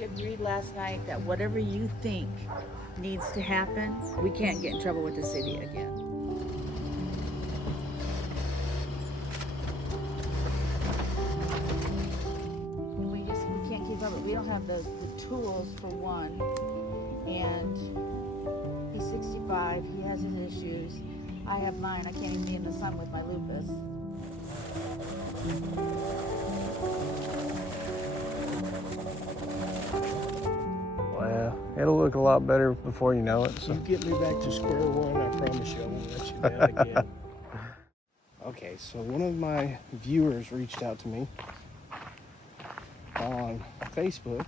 agreed last night that whatever you think needs to happen, we can't get in trouble with the city again. We can't keep up. We don't have the tools for one, and he's 65. He has his issues. I have mine. I can't even be in the sun with my lupus. Well, it'll look a lot better before you know it. So. You get me back to square one, I promise you I won't let you down again. Okay, so one of my viewers reached out to me on Facebook,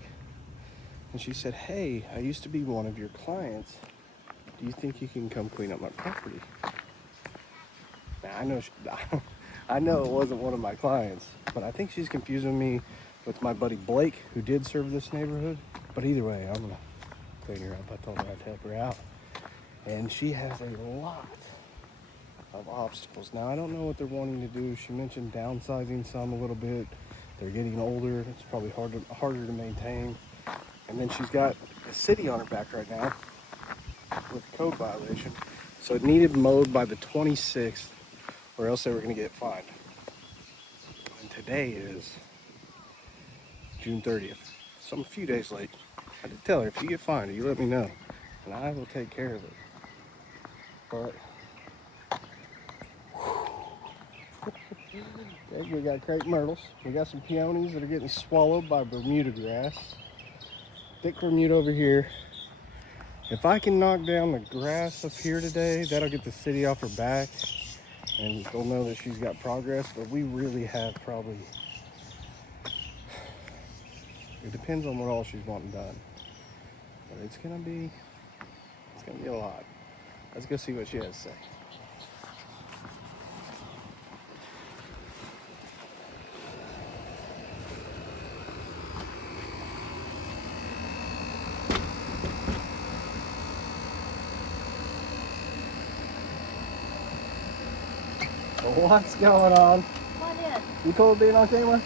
and she said, hey, I used to be one of your clients. Do you think you can come clean up my property? Now, I know it wasn't one of my clients, but I think she's confusing me with my buddy Blake, who did serve this neighborhood. But either way, I'm gonna clean her up. I told her I'd help her out. And she has a lot of obstacles. Now, I don't know what they're wanting to do. She mentioned downsizing some a little bit. They're getting older. It's probably harder to maintain. And then she's got a city on her back right now with a code violation. So it needed mowed by the 26th, or else they were gonna get fined. And today is June 30th. So I'm a few days late. I did tell her, if you get fined, you let me know, and I will take care of it. But okay, we got crepe myrtles. We got some peonies that are getting swallowed by Bermuda grass. Thick Bermuda over here. If I can knock down the grass up here today, that'll get the city off her back, and they'll know that she's got progress. But we really have probably, it depends on what all she's wanting done. But it's gonna be a lot. Let's go see what she has to say. What's going on? Come on in. You cool with being on camera?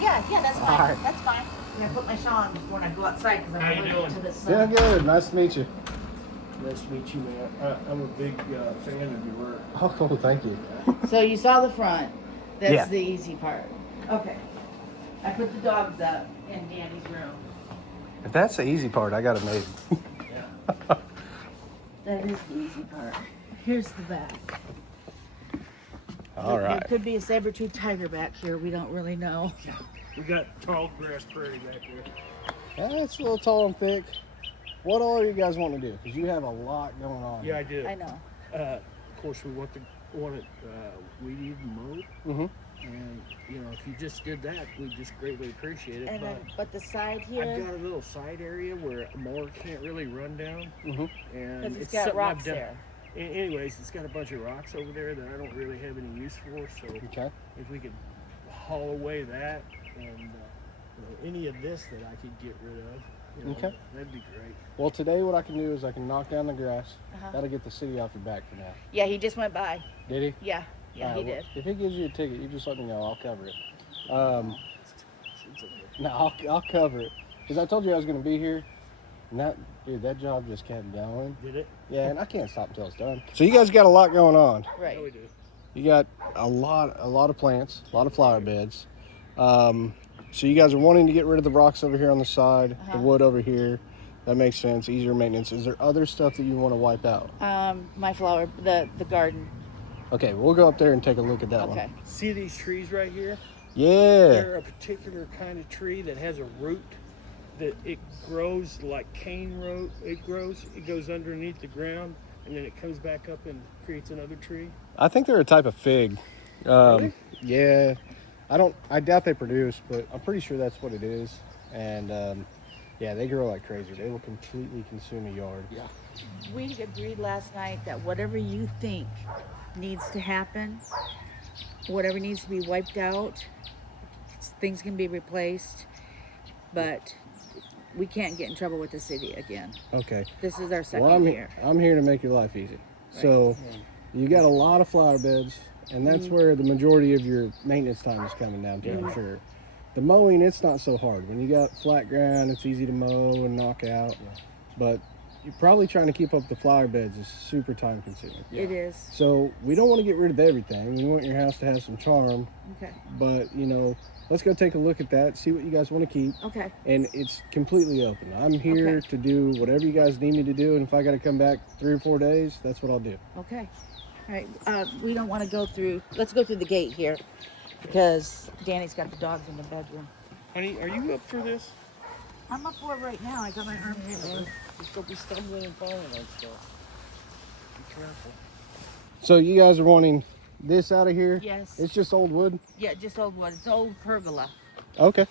Yeah, that's fine. All right. That's fine. I'm gonna put my shawl on before I go outside because I'm allergic to the sun. Yeah, good. Nice to meet you. Nice to meet you, man. I'm a big fan of your work. Oh, cool. Thank you. So you saw the front. That's Yeah. the easy part. Okay. I put the dogs up in Danny's room. If that's the easy part, I got it made. Yeah. That is the easy part. Here's the back. All There right. could be a saber-tooth tiger back here. We don't really know. We got tall grass prairie back there. That's a little tall and thick. What all are you guys wanting to do? Because you have a lot going on. Yeah, I do. I know. Of course, we want it weeded and mowed. Mm-hmm. And if you just did that, we'd just greatly appreciate it. And then, but the side I've here, got a little side area where a mower can't really run down. Mm-hmm. And because it's it's got something rocks I've done. there. Anyways, it's got a bunch of rocks over there that I don't really have any use for. So Okay. if we could haul away that and any of this that I could get rid of, Okay. that'd be great. Well, today what I can do is I can knock down the grass. Uh-huh. That'll get the city off your back for now. Yeah, he just went by. Did he? Yeah, All right, he well, did. If he gives you a ticket, you just let me know. I'll cover it. It's okay. No, I'll cover it. Because I told you I was going to be here. And that job just kept going. Did it? Yeah, and I can't stop until it's done. So you guys got a lot going on. Right. Yeah, we do. You got a lot of plants, a lot of flower beds. So you guys are wanting to get rid of the rocks over here on the side, the wood over here. That makes sense. Easier maintenance. Is there other stuff that you want to wipe out? My flower, the garden. Okay, we'll go up there and take a look at that Okay. one. See these trees right here? Yeah. They're a particular kind of tree that has a root that it grows like cane root. It goes underneath the ground, and then it comes back up and creates another tree. I think they're a type of fig. Really? Yeah. I doubt they produce, but I'm pretty sure that's what it is. And yeah, they grow like crazy. They will completely consume a yard. Yeah. We agreed last night that whatever you think needs to happen, whatever needs to be wiped out, things can be replaced, but we can't get in trouble with the city again. Okay. This is our second Well, year. I'm here to make your life easy. So you got a lot of flower beds, and that's where the majority of your maintenance time is coming down to, I'm sure. The mowing, it's not so hard. When you got flat ground, it's easy to mow and knock out. Yeah. But you're probably trying to keep up the flower beds is super time consuming. It is. So we don't want to get rid of everything. We want your house to have some charm. Okay. But, you know, let's go take a look at that, see what you guys want to keep. Okay. And it's completely open. I'm here to do whatever you guys need me to do. And if I got to come back 3 or 4 days, that's what I'll do. Okay. All right. We don't want to go through. Let's go through the gate here, because Danny's got the dogs in the bedroom. Honey, are you up for this? I'm up for it right now. I got my arm here. Just don't be stumbling and falling on stuff. Be careful. So you guys are wanting this out of here? Yes. It's just old wood? Yeah, just old wood. It's old pergola. Okay.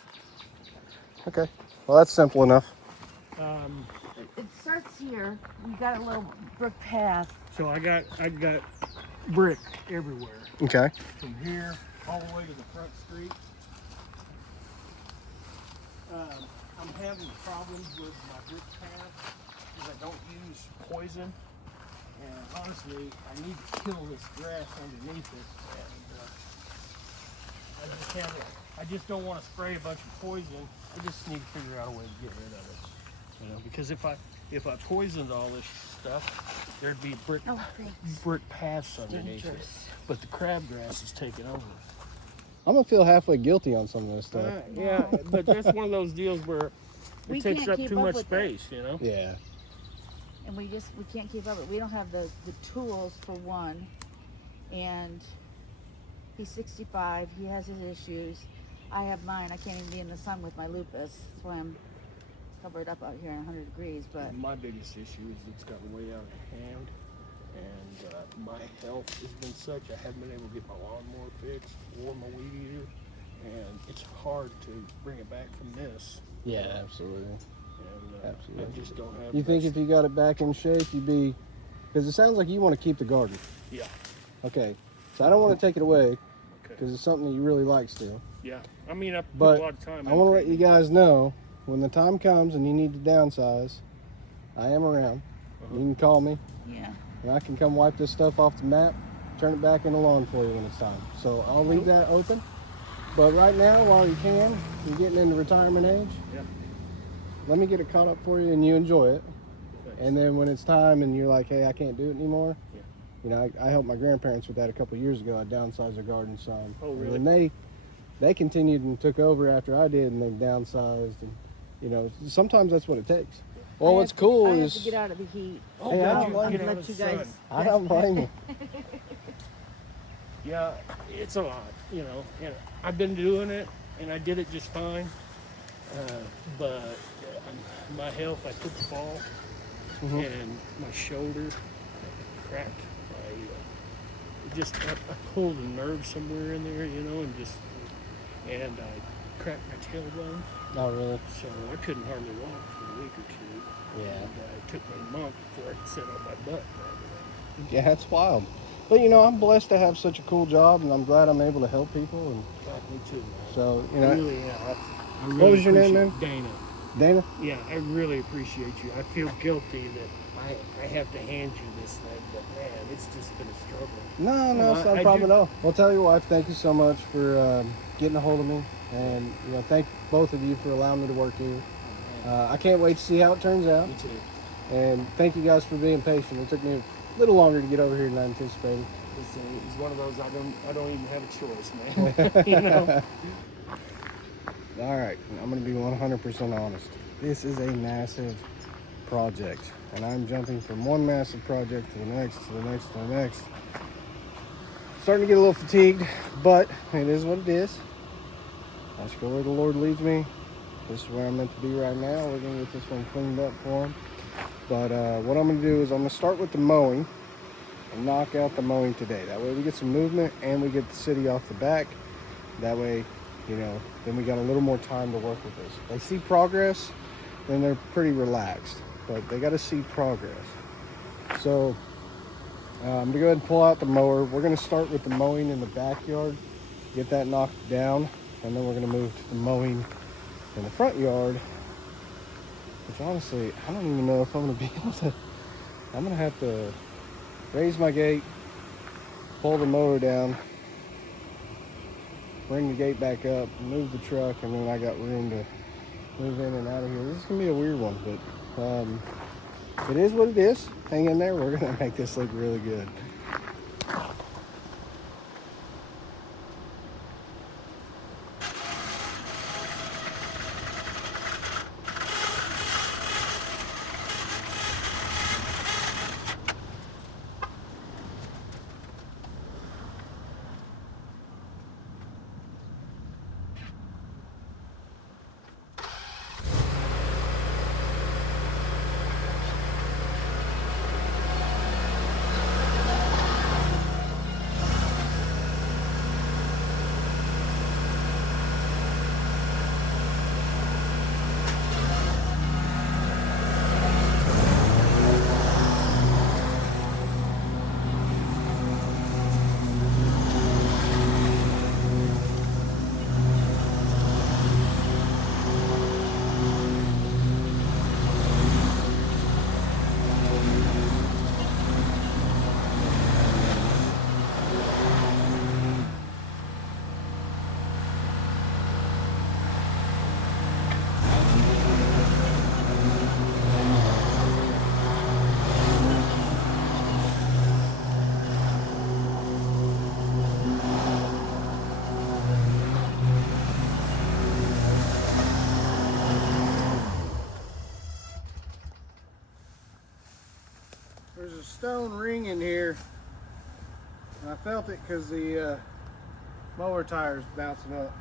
Okay. Well, that's simple enough. It starts here. We got a little brick path. So I got brick everywhere. Okay. From here all the way to the front street. I'm having problems with my brick path because I don't use poison. And honestly, I need to kill this grass underneath it. And I just don't want to spray a bunch of poison. I just need to figure out a way to get rid of it. You know, because if I poisoned all this stuff, there'd be brick paths underneath it. But the crabgrass is taking over. I'm going to feel halfway guilty on some of this stuff. Yeah, but that's one of those deals where We it takes can't up keep too up much with it. space, you know? Yeah. And we can't keep up with it. We don't have the tools for one. And he's 65. He has his issues. I have mine. I can't even be in the sun with my lupus. That's why I'm covered up out here in 100 degrees. But My biggest issue is it's gotten way out of hand. And my health has been such, I haven't been able to get my lawnmower fixed or my weed eater. And it's hard to bring it back from this. Yeah, absolutely. And Absolutely. I just don't have You think that if you got it back in shape, you'd be... Because it sounds like you want to keep the garden. Yeah. Okay. So I don't want to take it away Okay. because it's something that you really like still. Yeah. I mean, I put But a lot of time I want to let you guys know when the time comes and you need to downsize, I am around. You can call me yeah. and I can come wipe this stuff off the map, turn it back into lawn for you when it's time. So I'll leave that open. But right now, while you can, you're getting into retirement age. Yeah. Let me get it caught up for you and you enjoy it. Thanks. And then when it's time and you're like, hey, I can't do it anymore. Yeah. You know, I helped my grandparents with that a couple of years ago. I downsized their garden some. Oh, really? And then they continued and took over after I did, and they downsized. And you know, sometimes that's what it takes. Well, what's cool I have is to get out of the heat. Oh, Hey, I glad don't you blame get you. out Let of you the guys. sun. I don't blame you. Yeah, it's a lot, you know, and I've been doing it, and I did it just fine. But my health, I took the fall, and my shoulder cracked. I pulled a nerve somewhere in there, you know, and I cracked my tailbone, Oh, really? so I couldn't hardly walk for a week or two. Yeah. And it took me a month before I could sit on my butt. Yeah, it's wild. But you know, I'm blessed to have such a cool job, and I'm glad I'm able to help people. And God, me too, man. so, you I know, really am. I really What was your name, appreciate- man? Dana. Dana. Yeah, I really appreciate you. I feel guilty that I have to hand you this thing, but man, it's just been a struggle. No, it's not a I problem do- at all. Well, tell your wife, thank you so much for getting a hold of me, and you know, thank both of you for allowing me to work here. I can't wait to see how it turns out, Me too. and thank you guys for being patient. It took me a little longer to get over here than I anticipated. It's one of those I don't even have a choice, man. You know. All right, I'm going to be 100% honest. This is a massive project, and I'm jumping from one massive project to the next, to the next, to the next. Starting to get a little fatigued, but it is what it is. I just go where the Lord leads me. This is where I'm meant to be right now. We're going to get this one cleaned up for him. But what I'm going to do is I'm going to start with the mowing and knock out the mowing today. That way we get some movement and we get the city off the back. That way, you know, then we got a little more time to work with this. If they see progress, then they're pretty relaxed. But they got to see progress. So I'm going to go ahead and pull out the mower. We're going to start with the mowing in the backyard, get that knocked down, and then we're going to move to the mowing in the front yard, which honestly, I don't even know if I'm going to be able to. I'm going to have to raise my gate, pull the mower down, bring the gate back up, move the truck, and then I got room to move in and out of here. This is gonna be a weird one, but it is what it is. Hang in there. We're gonna make this look really good. There's a stone ring in here, and I felt it because the mower tire's bouncing up.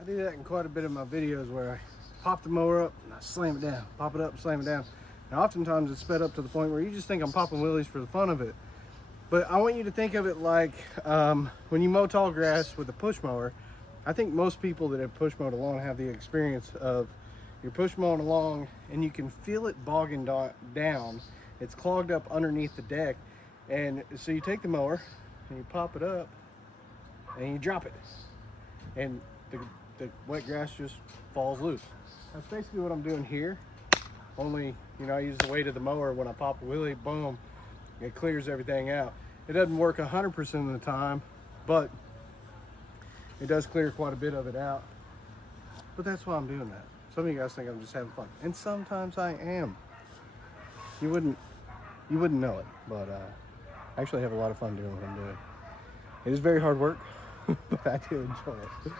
I do that in quite a bit of my videos where I pop the mower up and I slam it down, pop it up, slam it down. And oftentimes it's sped up to the point where you just think I'm popping wheelies for the fun of it. But I want you to think of it like when you mow tall grass with a push mower. I think most people that have push mowed along have the experience of you're push mowing along and you can feel it bogging down. It's clogged up underneath the deck. And so you take the mower and you pop it up and you drop it. And the wet grass just falls loose. That's basically what I'm doing here. Only, you know, I use the weight of the mower. When I pop a wheelie, boom, it clears everything out. It doesn't work 100% of the time, but it does clear quite a bit of it out. But that's why I'm doing that. Some of you guys think I'm just having fun, and sometimes I am. You wouldn't know it, but I actually have a lot of fun doing what I'm doing. It is very hard work, but I do enjoy it.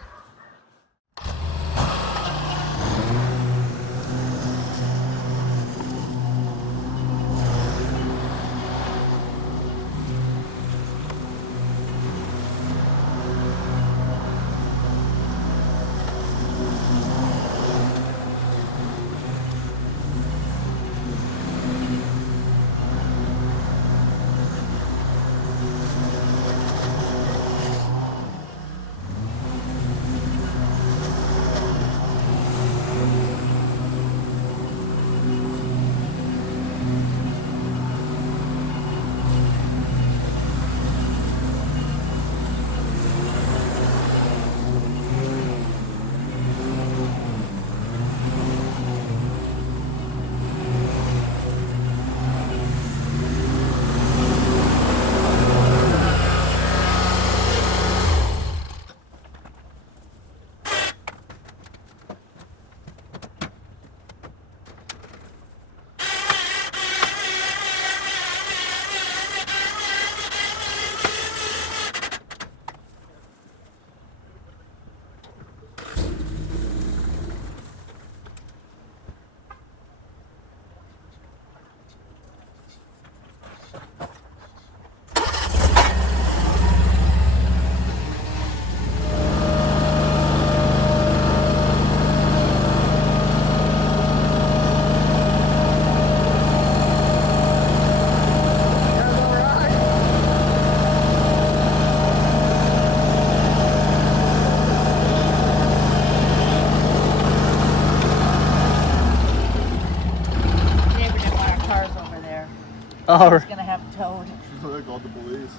I was gonna have it towed. They called the police.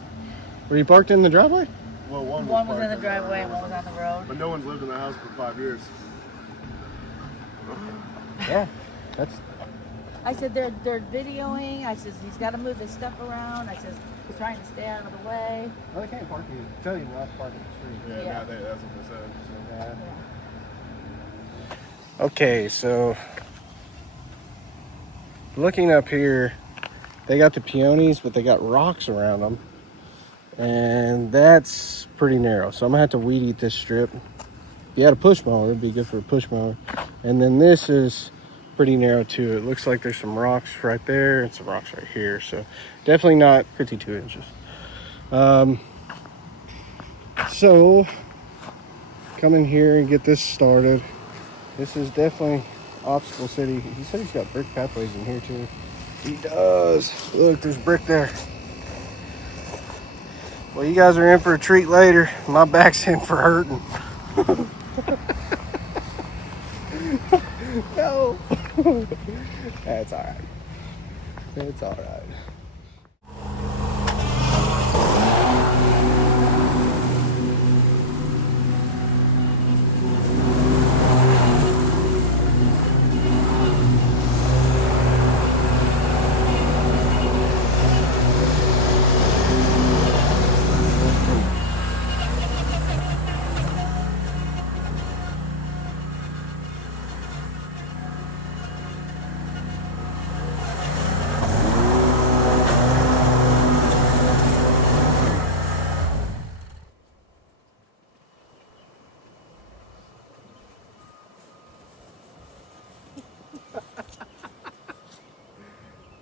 Were you parked in the driveway? Well, one One was parked in the on driveway and one was on the road. But no one's lived in the house for 5 years. Yeah, that's. I said they're videoing. I said he's got to move his stuff around. I said he's trying to stay out of the way. Well, they can't park you. Tell you not to park in the street. Yeah, Yeah. that's what they said. So. Yeah. Yeah. Okay, so looking up here, they got the peonies, but they got rocks around them, and that's pretty narrow. So I'm gonna have to weed eat this strip. If you had a push mower, it'd be good for a push mower. And then this is pretty narrow too. It looks like there's some rocks right there and some rocks right here. So definitely not 52 inches. So come in here and get this started. This is definitely Obstacle City. He said he's got brick pathways in here too. He does. Look, there's brick there. Well, you guys are in for a treat later. My back's in for hurting. No. That's all right. It's all right.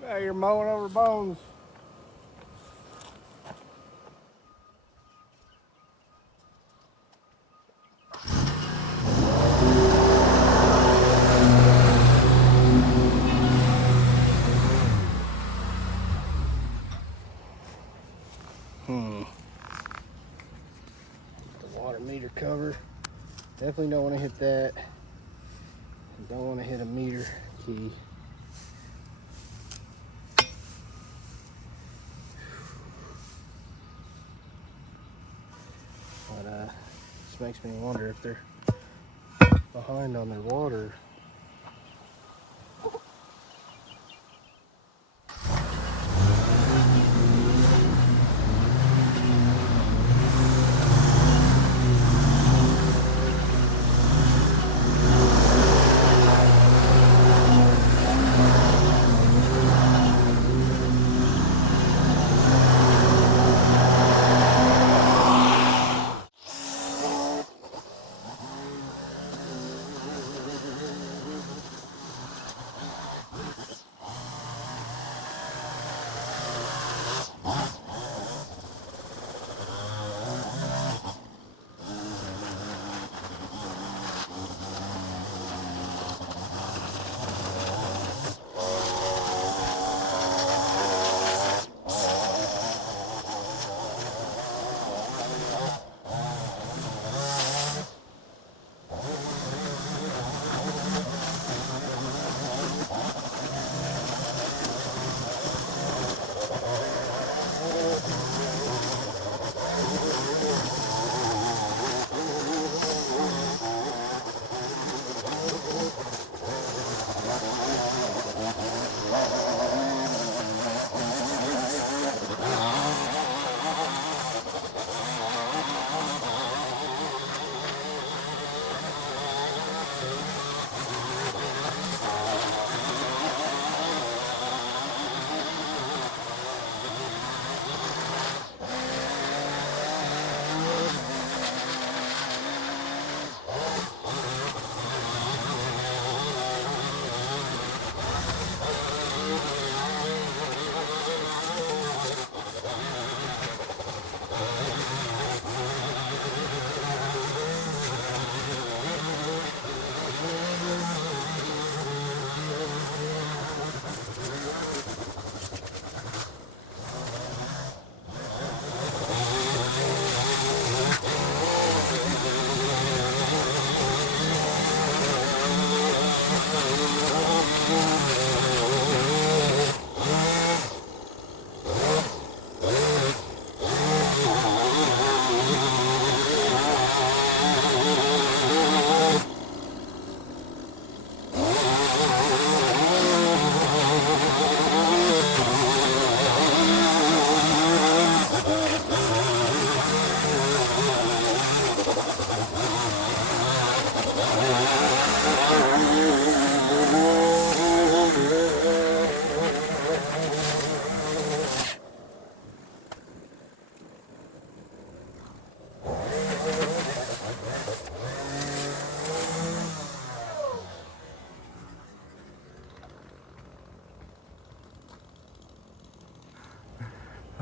Now you're mowing over bones. The water meter cover. Definitely don't want to hit that. Don't want to hit a meter key. But this makes me wonder if they're behind on their water.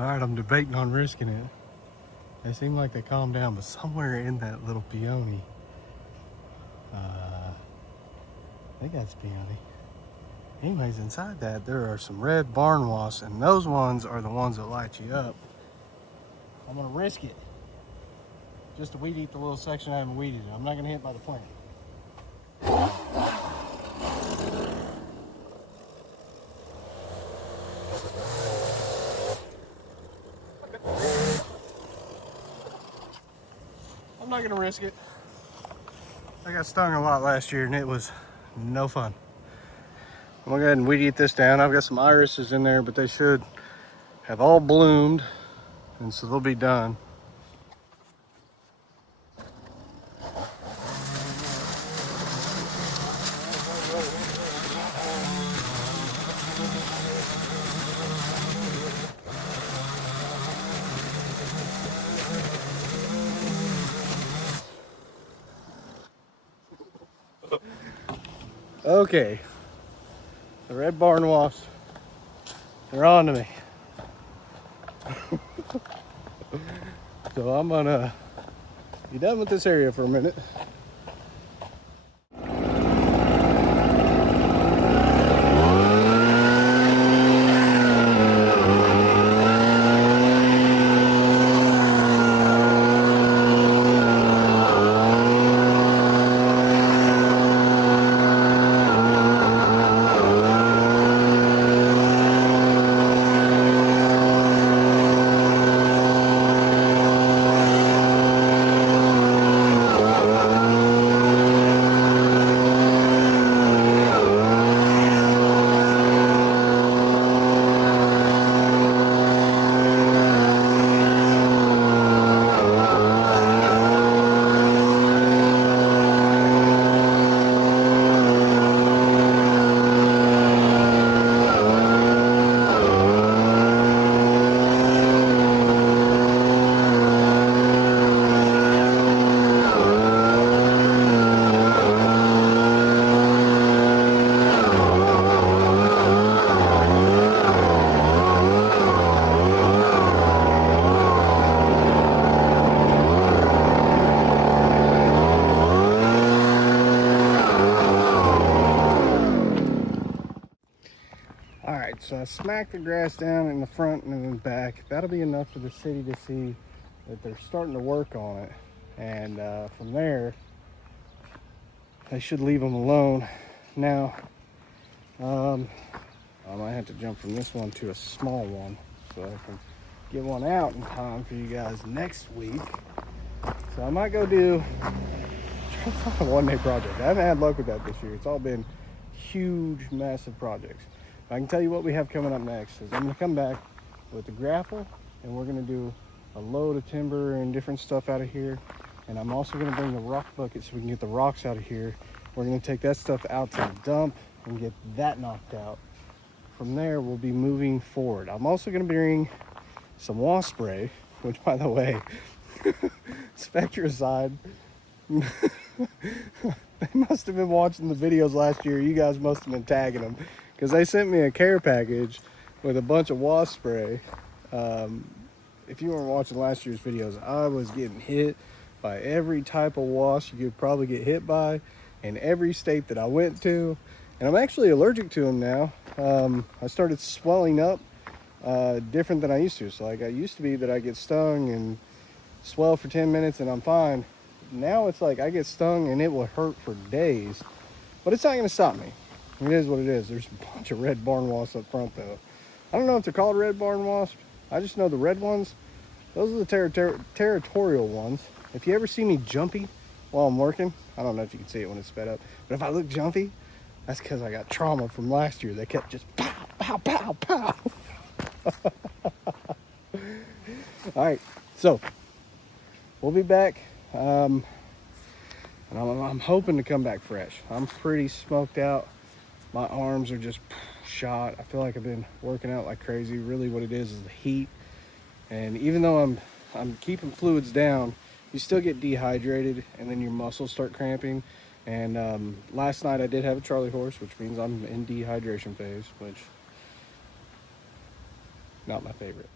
right, I'm debating on risking it. They seem like they calmed down, but somewhere in that little peony, I think that's peony. Anyways, inside that, there are some red barn wasps, and those ones are the ones that light you up. I'm gonna risk it just to weed eat the little section I haven't weeded. I'm not gonna hit by the plant. I'm not gonna risk it. I got stung a lot last year and it was no fun. I'm gonna go ahead and weed eat this down. I've got some irises in there, but they should have all bloomed, and so they'll be done. Okay, the red barn wasps, they're on to me. So I'm gonna be done with this area for a minute. So I smacked the grass down in the front and in the back. That'll be enough for the city to see that they're starting to work on it. And from there, they should leave them alone. Now, I might have to jump from this one to a small one so I can get one out in time for you guys next week. So I might go do try to find a one-day project. I haven't had luck with that this year. It's all been huge, massive projects. I can tell you what we have coming up next is I'm going to come back with the grapple, and we're going to do a load of timber and different stuff out of here. And I'm also going to bring the rock bucket so we can get the rocks out of here. We're going to take that stuff out to the dump and get that knocked out. From there, we'll be moving forward. I'm also going to bring some wasp spray, which, by the way, Spectre aside, they must have been watching the videos last year. You guys must have been tagging them, because they sent me a care package with a bunch of wasp spray. If you weren't watching last year's videos, I was getting hit by every type of wasp you could probably get hit by in every state that I went to. And I'm actually allergic to them now. I started swelling up different than I used to. So like I used to be that I get stung and swell for 10 minutes and I'm fine. Now it's like I get stung and it will hurt for days. But it's not going to stop me. It is what it is. There's a bunch of red barn wasps up front though. I don't know if they're called red barn wasps. I just know the red ones, those are the territorial ones. If you ever see me jumpy while I'm working, I don't know if you can see it when it's sped up, but if I look jumpy, that's because I got trauma from last year. They kept just pow, pow, pow, pow. All right, so we'll be back. And I'm hoping to come back fresh. I'm pretty smoked out. My arms are just shot. I feel like I've been working out like crazy. Really what it is the heat. And even though I'm keeping fluids down, you still get dehydrated and then your muscles start cramping. And last night I did have a Charlie horse, which means I'm in dehydration phase, which not my favorite.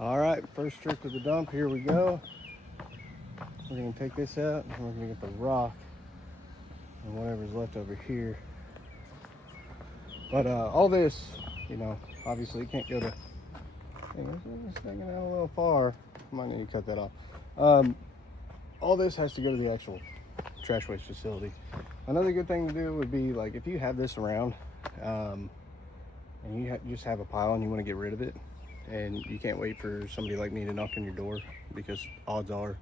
All right, first trip to the dump. Here we go. We're gonna take this out, and we're gonna get the rock and whatever's left over here. But all this, you know, obviously it can't go to. It's sticking out a little far. Might need to cut that off. All this has to go to the actual trash waste facility. Another good thing to do would be like if you have this around, and you just have a pile and you want to get rid of it, and you can't wait for somebody like me to knock on your door, because odds are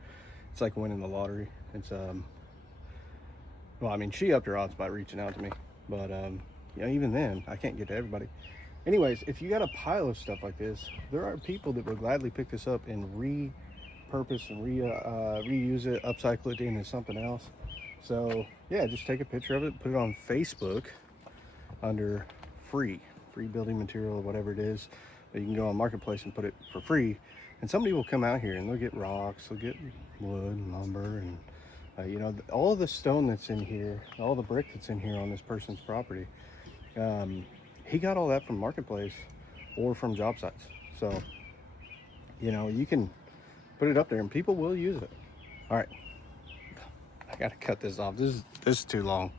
it's like winning the lottery. It's well, I mean, she upped her odds by reaching out to me, but you know, even then I can't get to everybody. Anyways, if you got a pile of stuff like this, there are people that will gladly pick this up and repurpose and reuse it, upcycle it into something else. So yeah, just take a picture of it, put it on Facebook under free building material or whatever it is. But you can go on Marketplace and put it for free, and somebody will come out here and they'll get rocks, they'll get wood and lumber, and you know, all the stone that's in here, all the brick that's in here on this person's property, he got all that from Marketplace or from job sites. So you know, you can put it up there and people will use it. All right, I gotta cut this off. This is too long.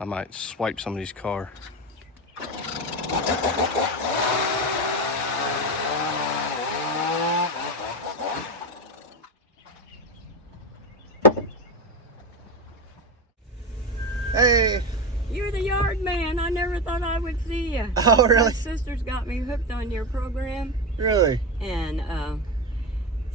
I might swipe somebody's car. Hey. You're the yard man. I never thought I would see you. Oh, really? My sister's got me hooked on your program, Really? and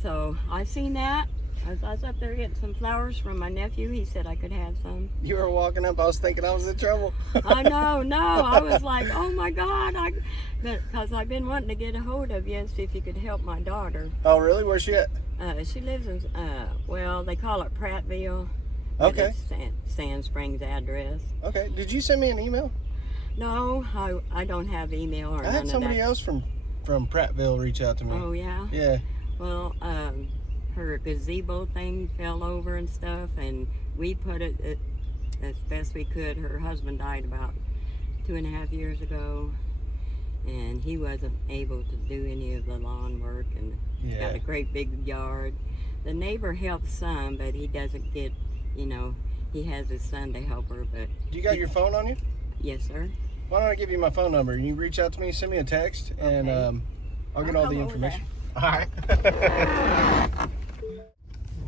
so I seen that. I was up there getting some flowers from my nephew. He said I could have some. You were walking up, I was thinking I was in trouble. I know, no. I was like, oh my God. Because I've been wanting to get a hold of you and see if you could help my daughter. Oh, really? Where's she at? She lives in, well, they call it Prattville. but Okay. it's Sand Springs address. Okay. Did you send me an email? No, I don't have email or I none had of somebody that. else from Prattville reach out to me. Oh yeah? Yeah. Well, her gazebo thing fell over and stuff, and we put it as best we could. Her husband died about 2.5 years ago, and he wasn't able to do any of the lawn work, and he's got Yeah. a great big yard. The neighbor helps some, but he doesn't get, he has his son to help her, but You got your phone on you? yes, sir. Why don't I give you my phone number? You reach out to me, send me a text, and Okay. I'll get I'll all the come over information. All right.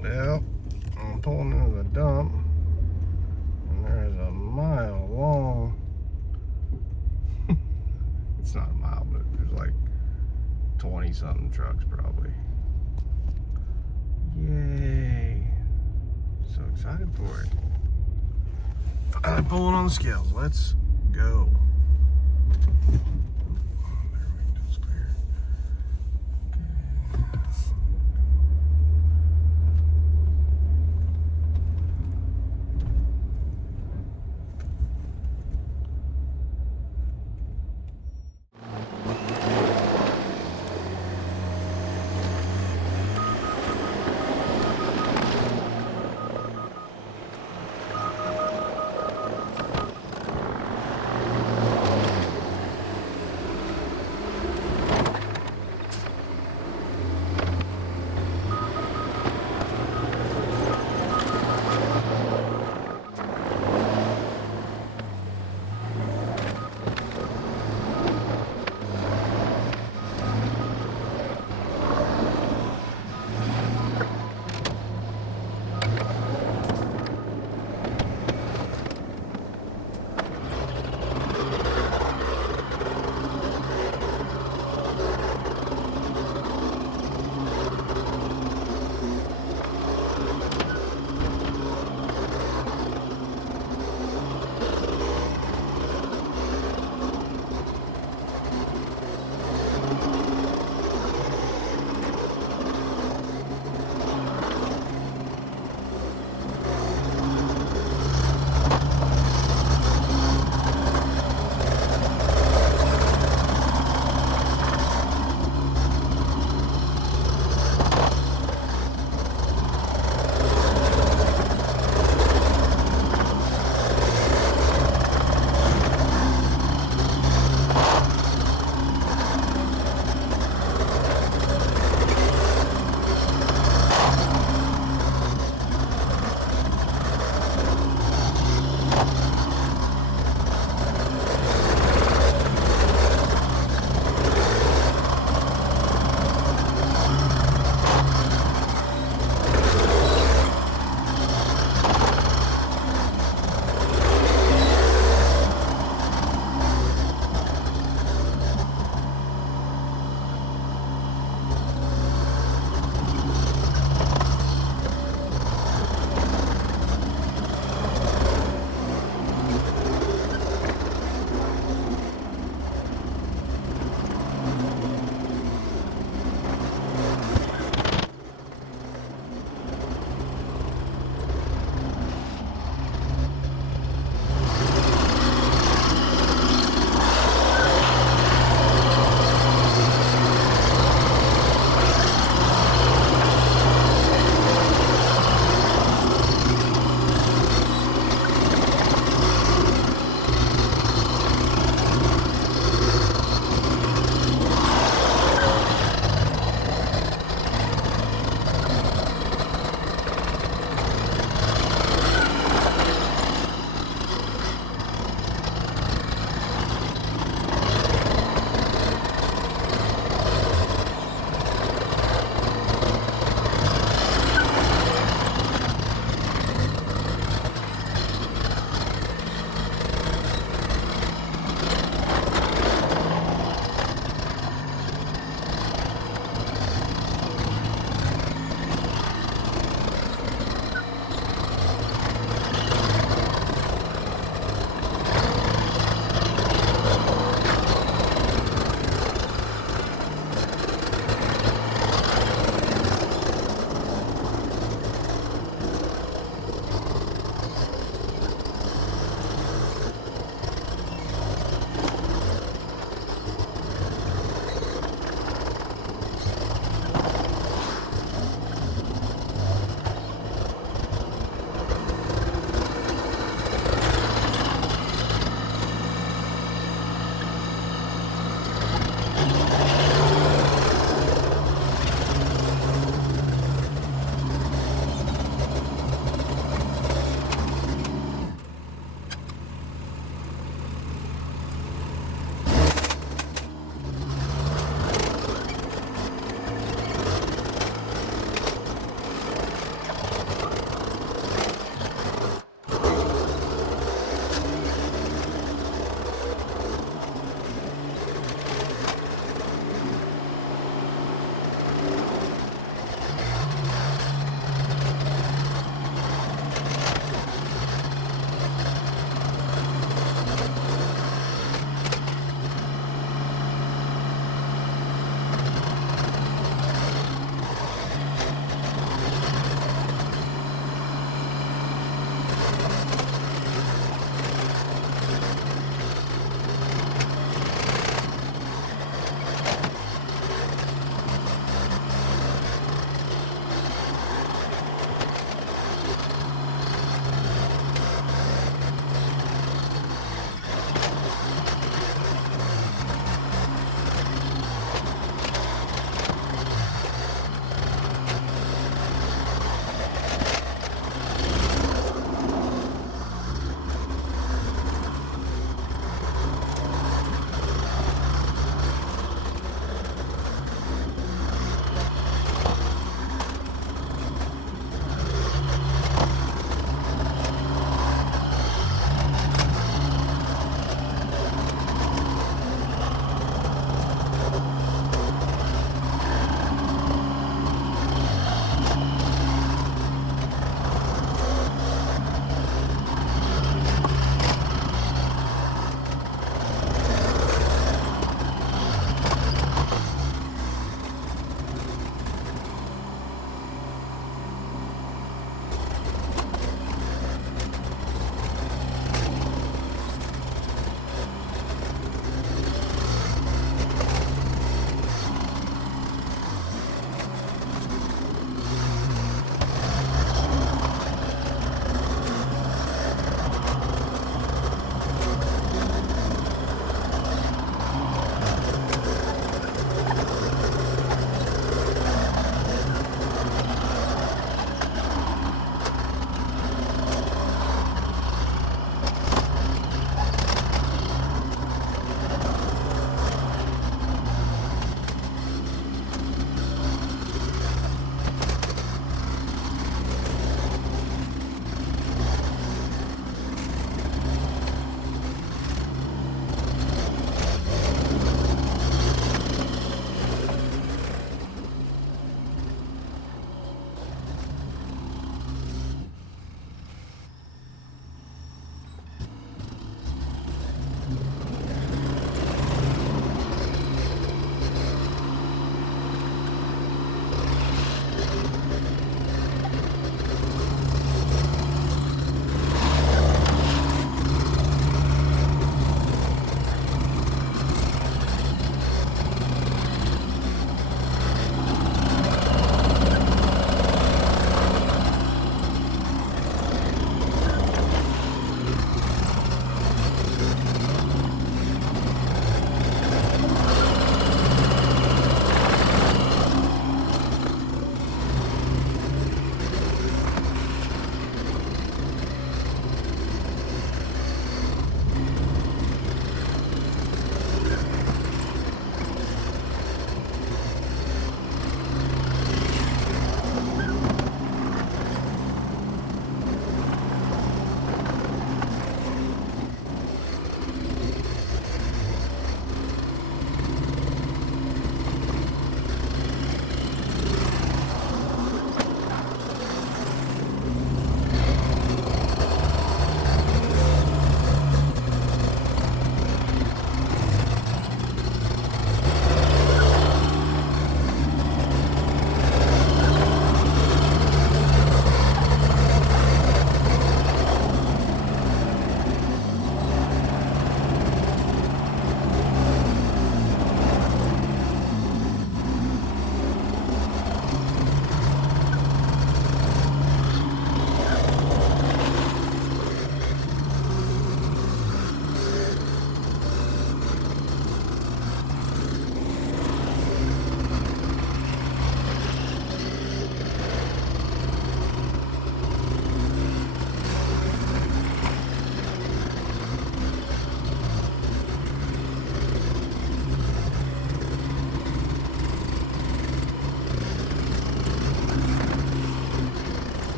Well, I'm pulling into the dump, and there is a mile long. It's not a mile, but there's like 20-something trucks probably. Yay! So excited for it. I'm pulling on the scales. Let's go. There we go. It's clear.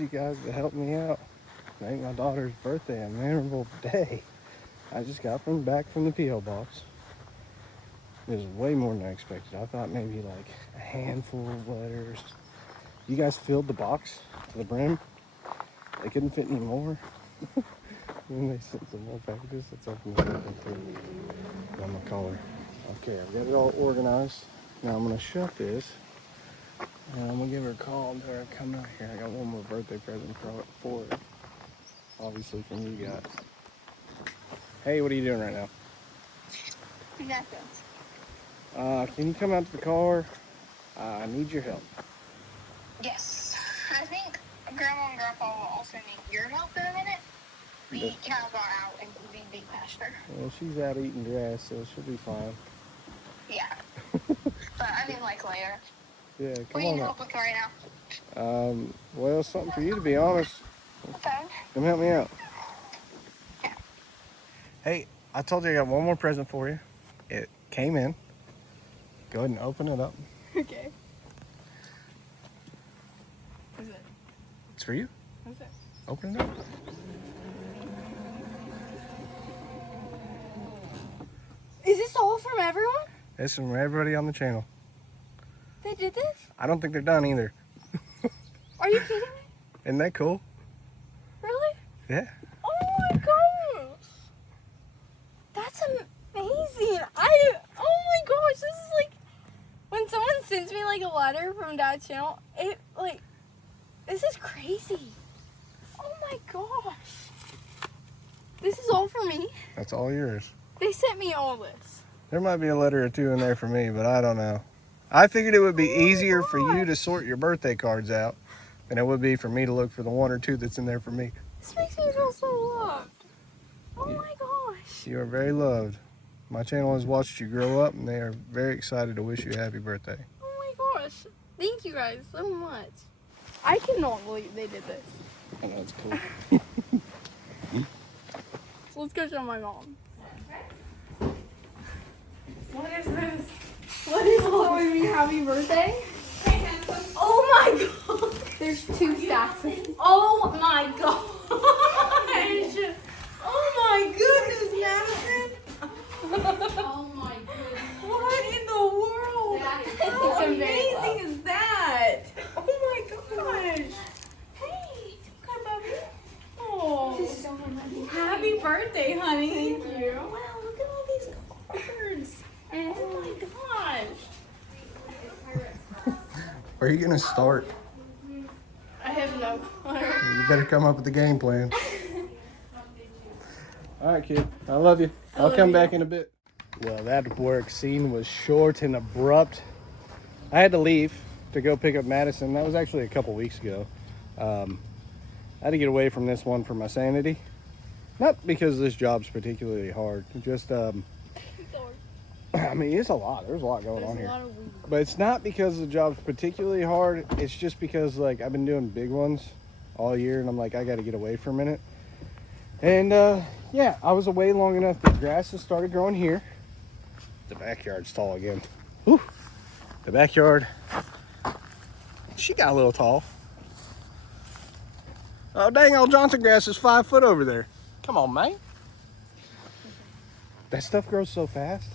you guys to help me out. Make my daughter's birthday a memorable day. I just got back from the P.O. box. It was way more than I expected. I thought maybe like a handful of letters. You guys filled the box to the brim. They couldn't fit any more. And they sent some more packages. Let's open this up too. I'm gonna call her. Okay, I've got it all organized. Now I'm gonna shut this. And I'm gonna give her a call and tell her to come out here. I got one more birthday present for her. Obviously from you guys. Hey, what are you doing right now? Nothing. Can you come out to the car? I need your help. Yes. I think Grandma and Grandpa will also need your help in a minute. The cows are out in the big pasture. Well, she's out eating grass, so she'll be fine. Yeah. But I mean, like later. Yeah, What come do you on need out. help with right now? Well, something for you, to be honest. Okay. Come help me out. Yeah. Hey, I told you I got one more present for you. It came in. Go ahead and open it up. Okay. What is it? It's for you. What is it? Open it up. Is this all from everyone? It's from everybody on the channel. They did this? I don't think they're done either. Are you kidding me? Isn't that cool? Really? Yeah. Oh my gosh. That's amazing. Oh my gosh, this is like, when someone sends me like a letter from Dad's channel, this is crazy. Oh my gosh. This is all for me? That's all yours. They sent me all this. There might be a letter or two in there for me, but I don't know. I figured it would be easier for you to sort your birthday cards out than it would be for me to look for the one or two that's in there for me. This makes me feel so loved. Oh my gosh. You are very loved. My channel has watched you grow up, and they are very excited to wish you a happy birthday. Oh my gosh. Thank you guys so much. I cannot believe they did this. I know, it's cool. So let's go show my mom. What is this? What is telling me happy birthday? Oh my god! There's 2 stacks. Oh my gosh! Oh my goodness, Madison! Oh my goodness! What in the world? How amazing is that? Oh my gosh! Hey, come Bobby. Oh, this is so funny. Happy birthday, honey! Thank you. Wow, look at all these cards. Oh my gosh! Where are you going to start? I have no clue. You better come up with a game plan. All right, kid. I love you. I'll come back in a bit. Well, that work scene was short and abrupt. I had to leave to go pick up Madison. That was actually a couple weeks ago. I had to get away from this one for my sanity. Not because this job's particularly hard. Just, I mean, it's a lot. There's a lot going on here. But it's not because the job's particularly hard. It's just because, like, I've been doing big ones all year, and I'm like, I got to get away for a minute. And, yeah, I was away long enough. The grass has started growing here. The backyard's tall again. Whew. The backyard, she got a little tall. Oh, dang, old Johnson grass is 5 foot over there. Come on, man. That stuff grows so fast.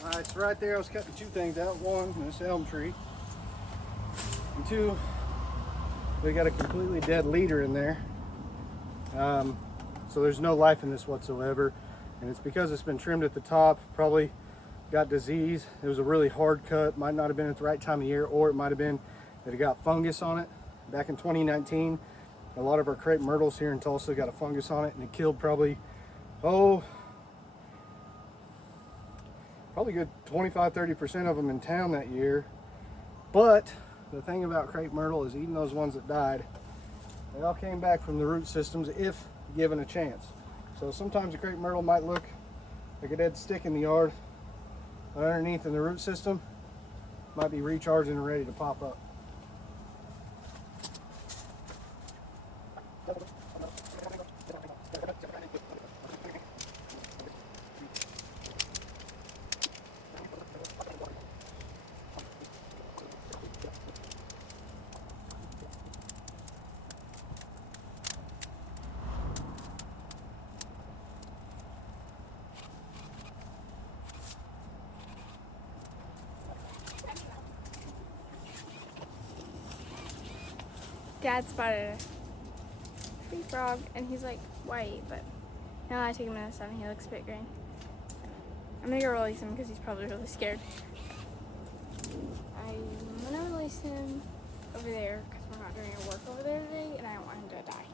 All right, so right there I was cutting 2 things out. One, this elm tree. too, we got a completely dead leader in there. So there's no life in this whatsoever. And it's because it's been trimmed at the top, probably got disease. It was a really hard cut, might not have been at the right time of year, or it might have been that it got fungus on it. Back in 2019, a lot of our crepe myrtles here in Tulsa got a fungus on it, and it killed probably good 25-30% of them in town that year. But the thing about crepe myrtle is, even those ones that died, they all came back from the root systems if given a chance. So sometimes a crepe myrtle might look like a dead stick in the yard, but underneath in the root system might be recharging and ready to pop up. Dad spotted a big frog and he's like white, but now I take him in the sun and he looks a bit green. I'm gonna go release him because he's probably really scared. I'm gonna release him over there because we're not doing our work over there today and I don't want him to die.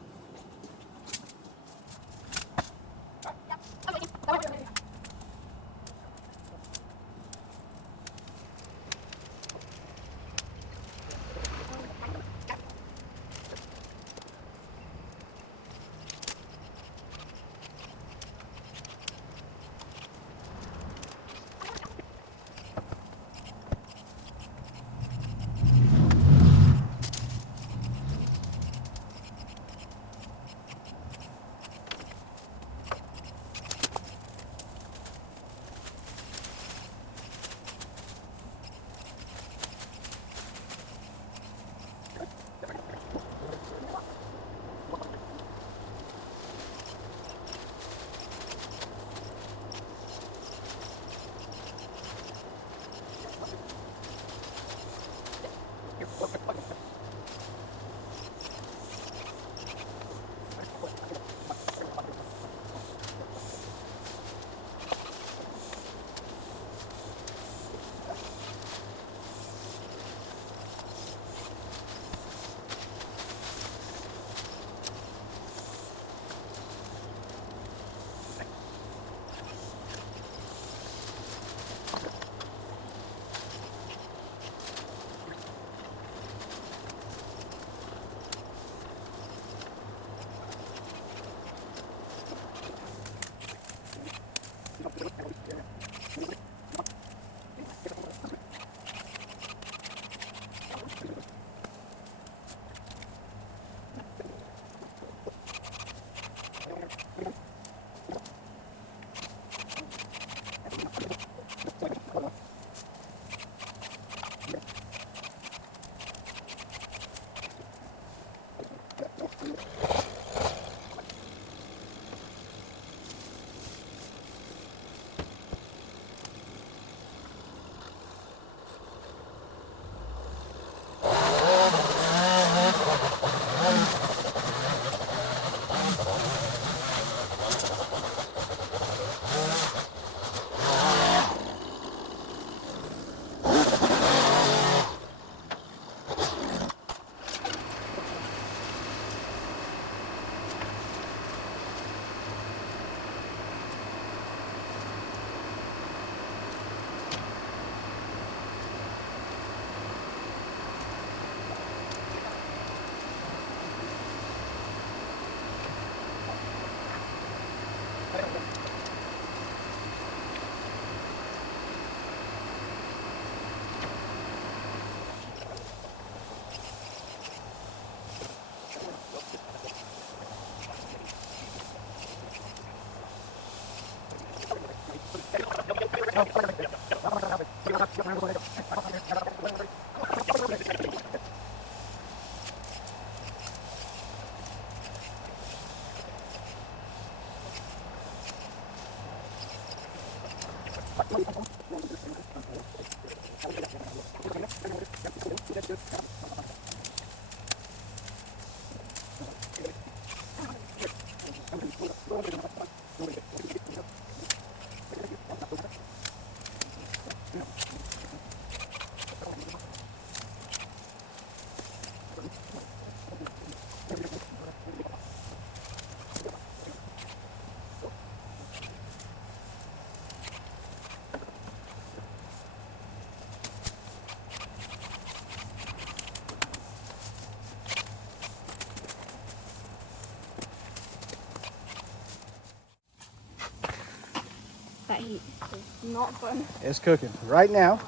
That heat is not fun. It's cooking. Right now,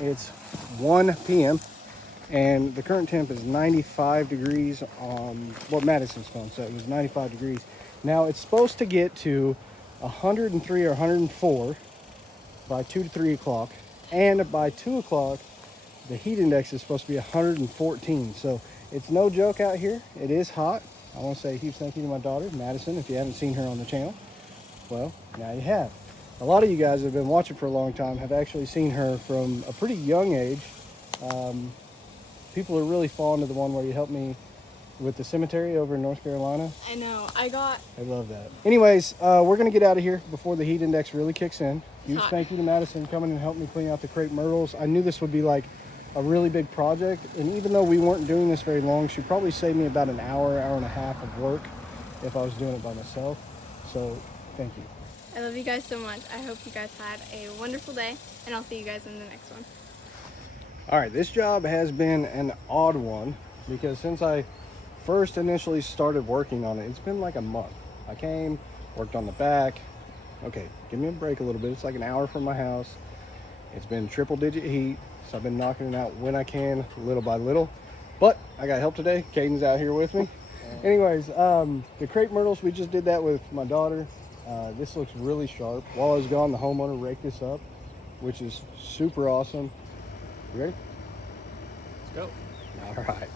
it's 1 p.m. and the current temp is 95 degrees on what Madison's phone said. It was 95 degrees. Now it's supposed to get to 103 or 104 by 2 to 3 o'clock. And by 2 o'clock, the heat index is supposed to be 114. So it's no joke out here. It is hot. I want to say a huge thank you to my daughter, Madison. If you haven't seen her on the channel, well, now you have. A lot of you guys that have been watching for a long time have actually seen her from a pretty young age. People are really fond of the one where you helped me with the cemetery over in North Carolina. I know. I love that. Anyways, we're going to get out of here before the heat index really kicks in. Huge thank you to Madison coming and helping me clean out the crepe myrtles. I knew this would be like a really big project, and even though we weren't doing this very long, she probably saved me about an hour, hour and a half of work if I was doing it by myself. So thank you. I love you guys so much. I hope you guys had a wonderful day, and I'll see you guys in the next one. All right, this job has been an odd one because since I first initially started working on it, it's been like a month. I came, worked on the back. Okay, give me a break a little bit. It's like an hour from my house. It's been triple-digit heat, so I've been knocking it out when I can, little by little. But I got help today. Caden's out here with me. Anyways, the crepe myrtles, we just did that with my daughter. This looks really sharp. While I was gone, the homeowner raked this up, which is super awesome. You ready? Let's go. All right.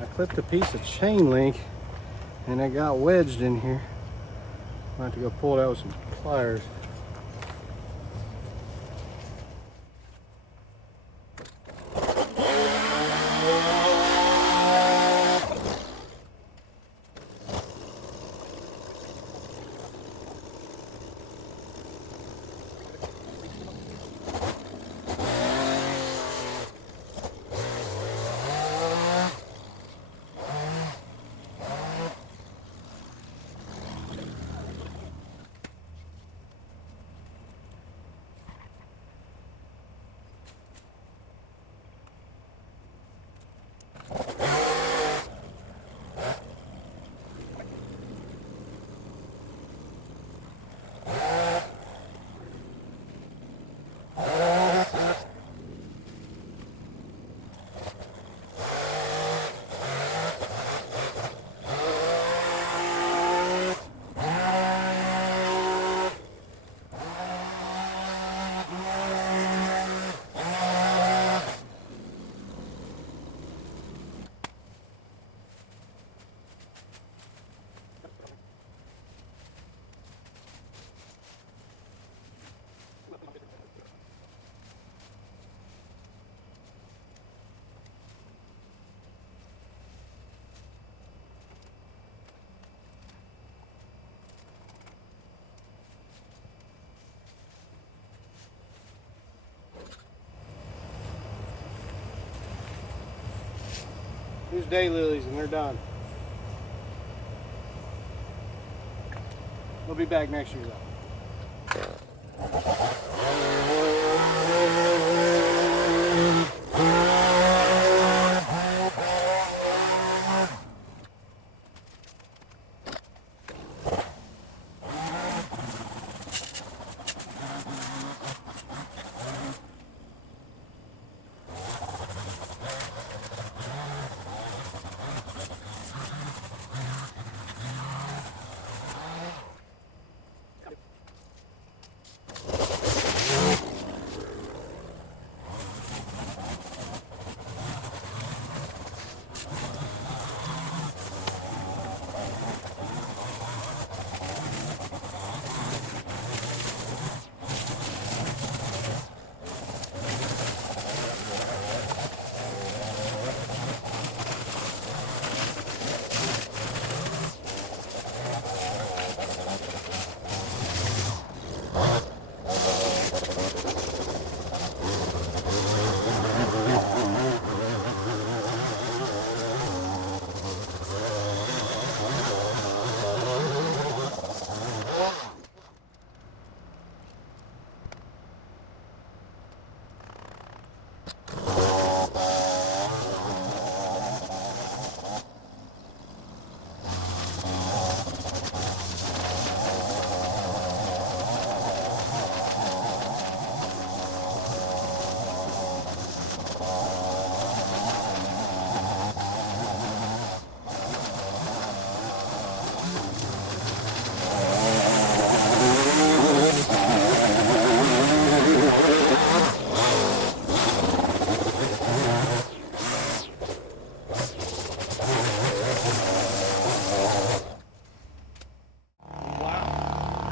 I clipped a piece of chain link and it got wedged in here. I have to go pull it out with some pliers. There's daylilies and they're done. They'll be back next year though.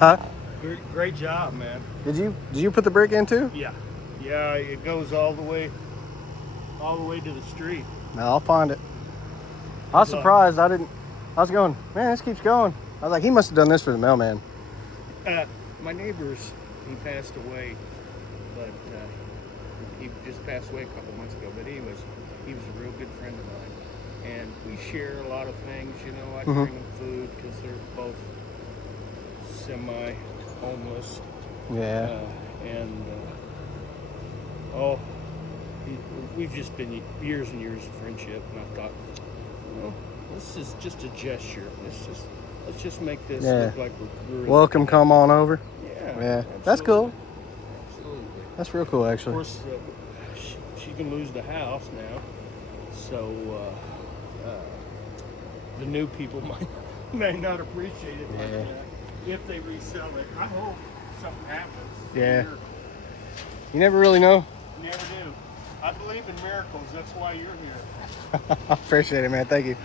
Huh? Great job, man. Did you put the brick in too? Yeah. Yeah, it goes all the way to the street. No, I'll find it. I was surprised. I was going, man, this keeps going. I was like, he must have done this for the mailman. My neighbor's, he passed away, but he just passed away a couple months ago. But he was a real good friend of mine, and we share a lot of things. You know, I bring them food because they're both semi-homeless. Yeah. We've just been years and years of friendship, and I thought, this is just a gesture. Let's just make this look like we're Welcome, come on over. Yeah. That's cool. Absolutely. That's real cool, Of actually. course, she can lose the house now, so the new people may not appreciate it. Yeah. If they resell it, I hope something happens. Yeah. You never really know. Never do. I believe in miracles. That's why you're here. I appreciate it, man. Thank you.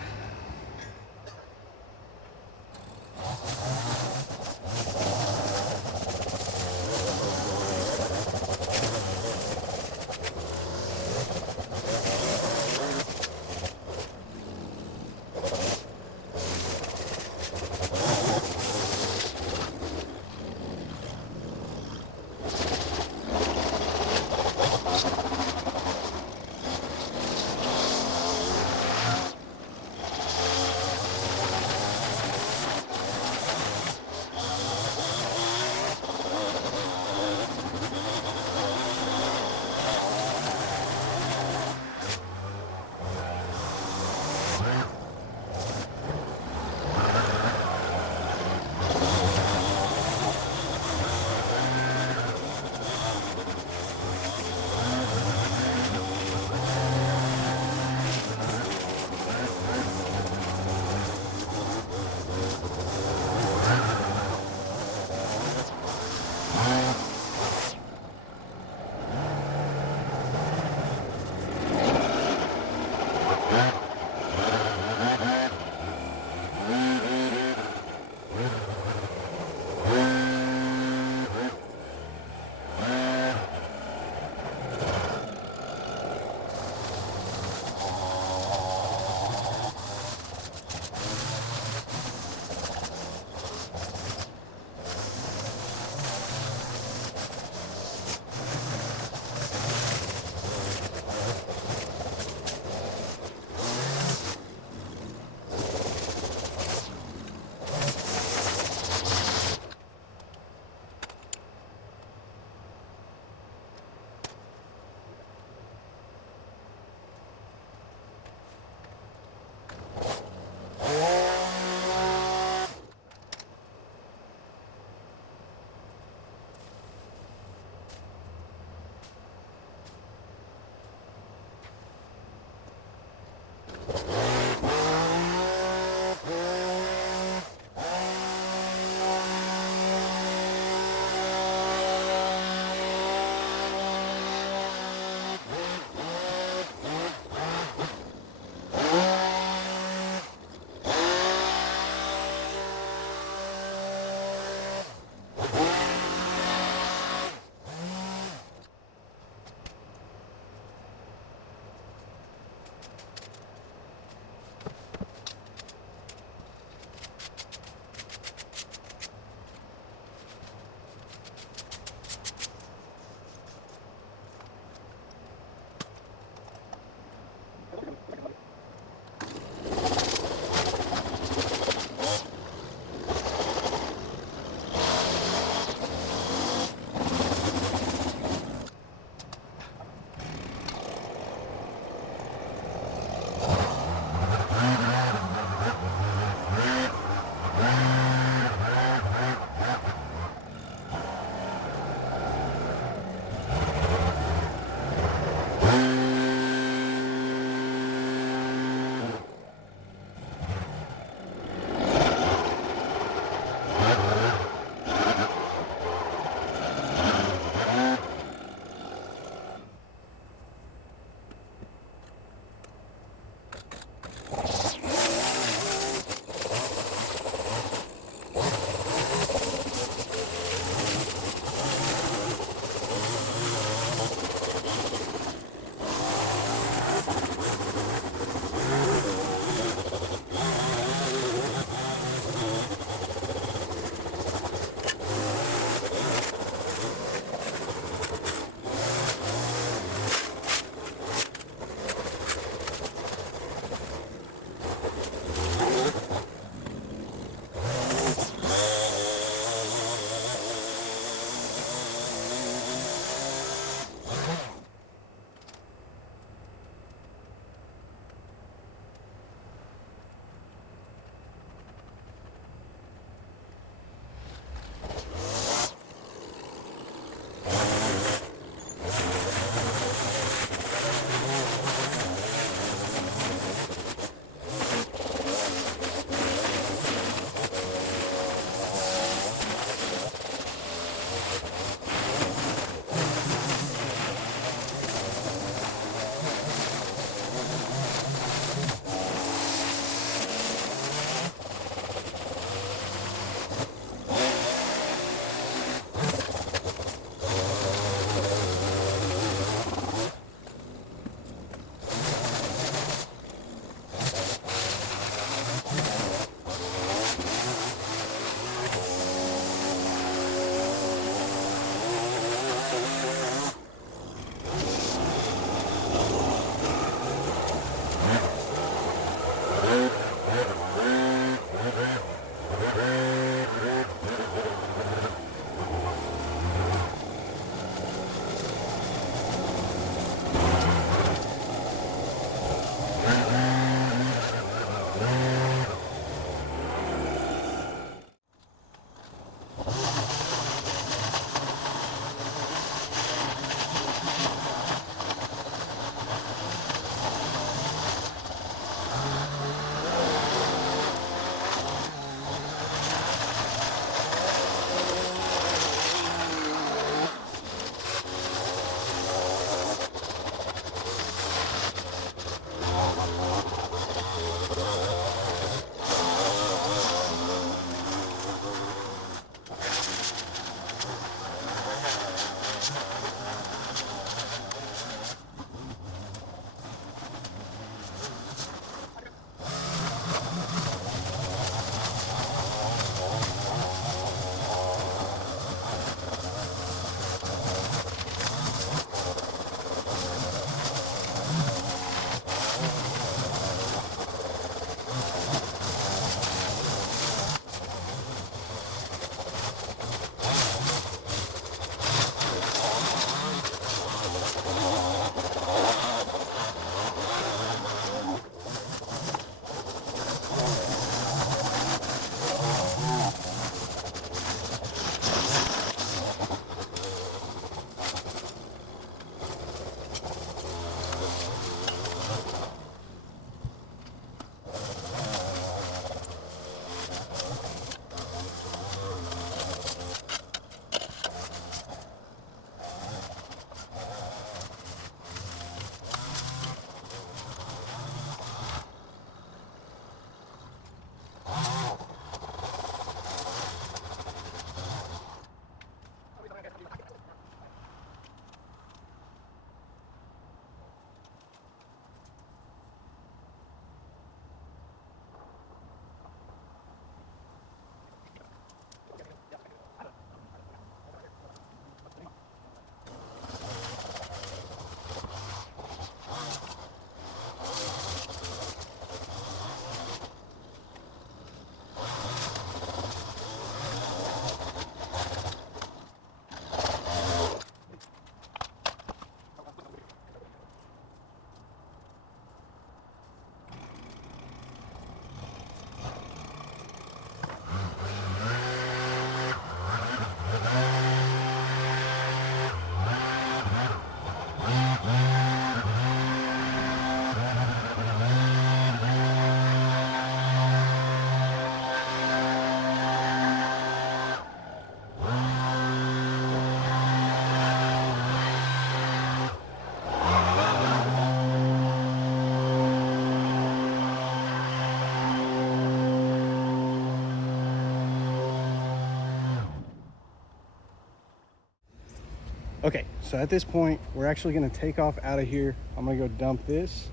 Okay, so at this point, we're actually gonna take off out of here. I'm gonna go dump this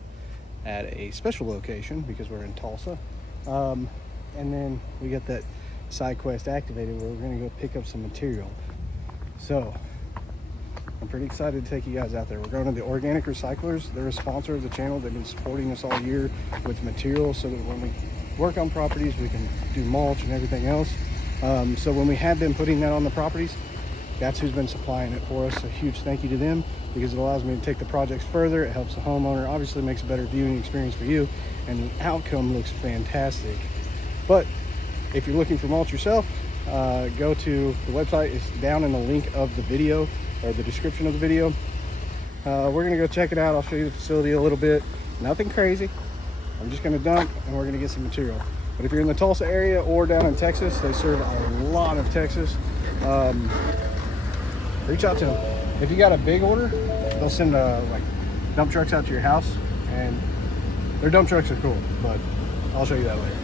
at a special location because we're in Tulsa. And then we got that side quest activated where we're gonna go pick up some material. So I'm pretty excited to take you guys out there. We're going to the Organic Recyclers. They're a sponsor of the channel. They've been supporting us all year with material so that when we work on properties, we can do mulch and everything else. So when we have been putting that on the properties, that's who's been supplying it for us. A huge thank you to them because it allows me to take the projects further. It helps the homeowner, obviously makes a better viewing experience for you, and the outcome looks fantastic. But if you're looking for mulch yourself, go to the website. It's down in the link of the video or the description of the video. We're gonna go check it out. I'll show you the facility a little bit. Nothing crazy. I'm just gonna dump and we're gonna get some material. But if you're in the Tulsa area or down in Texas, they serve a lot of Texas. Reach out to them. If you got a big order, they'll send like dump trucks out to your house, and their dump trucks are cool, but I'll show you that later.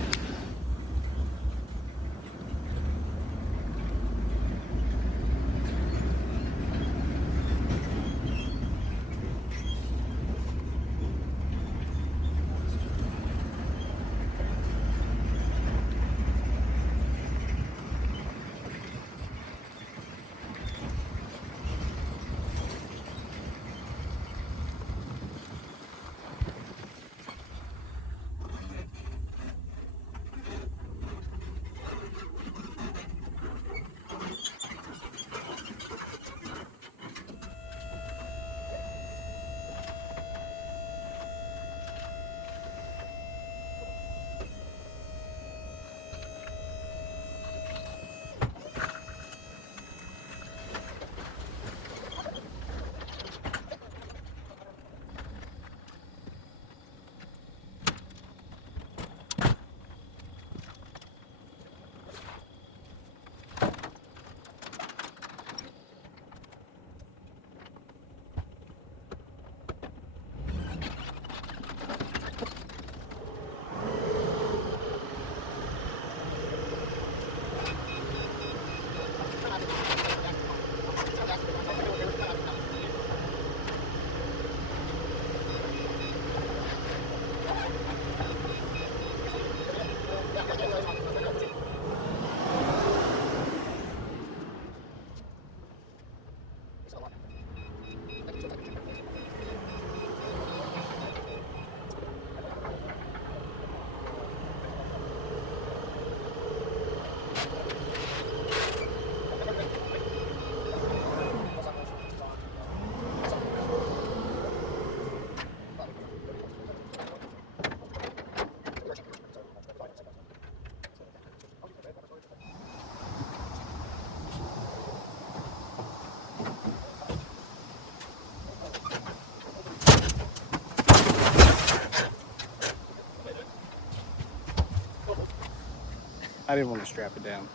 I didn't want to strap it down.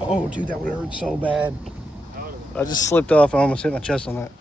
Oh, dude, that would have hurt so bad. I just slipped off. I almost hit my chest on that.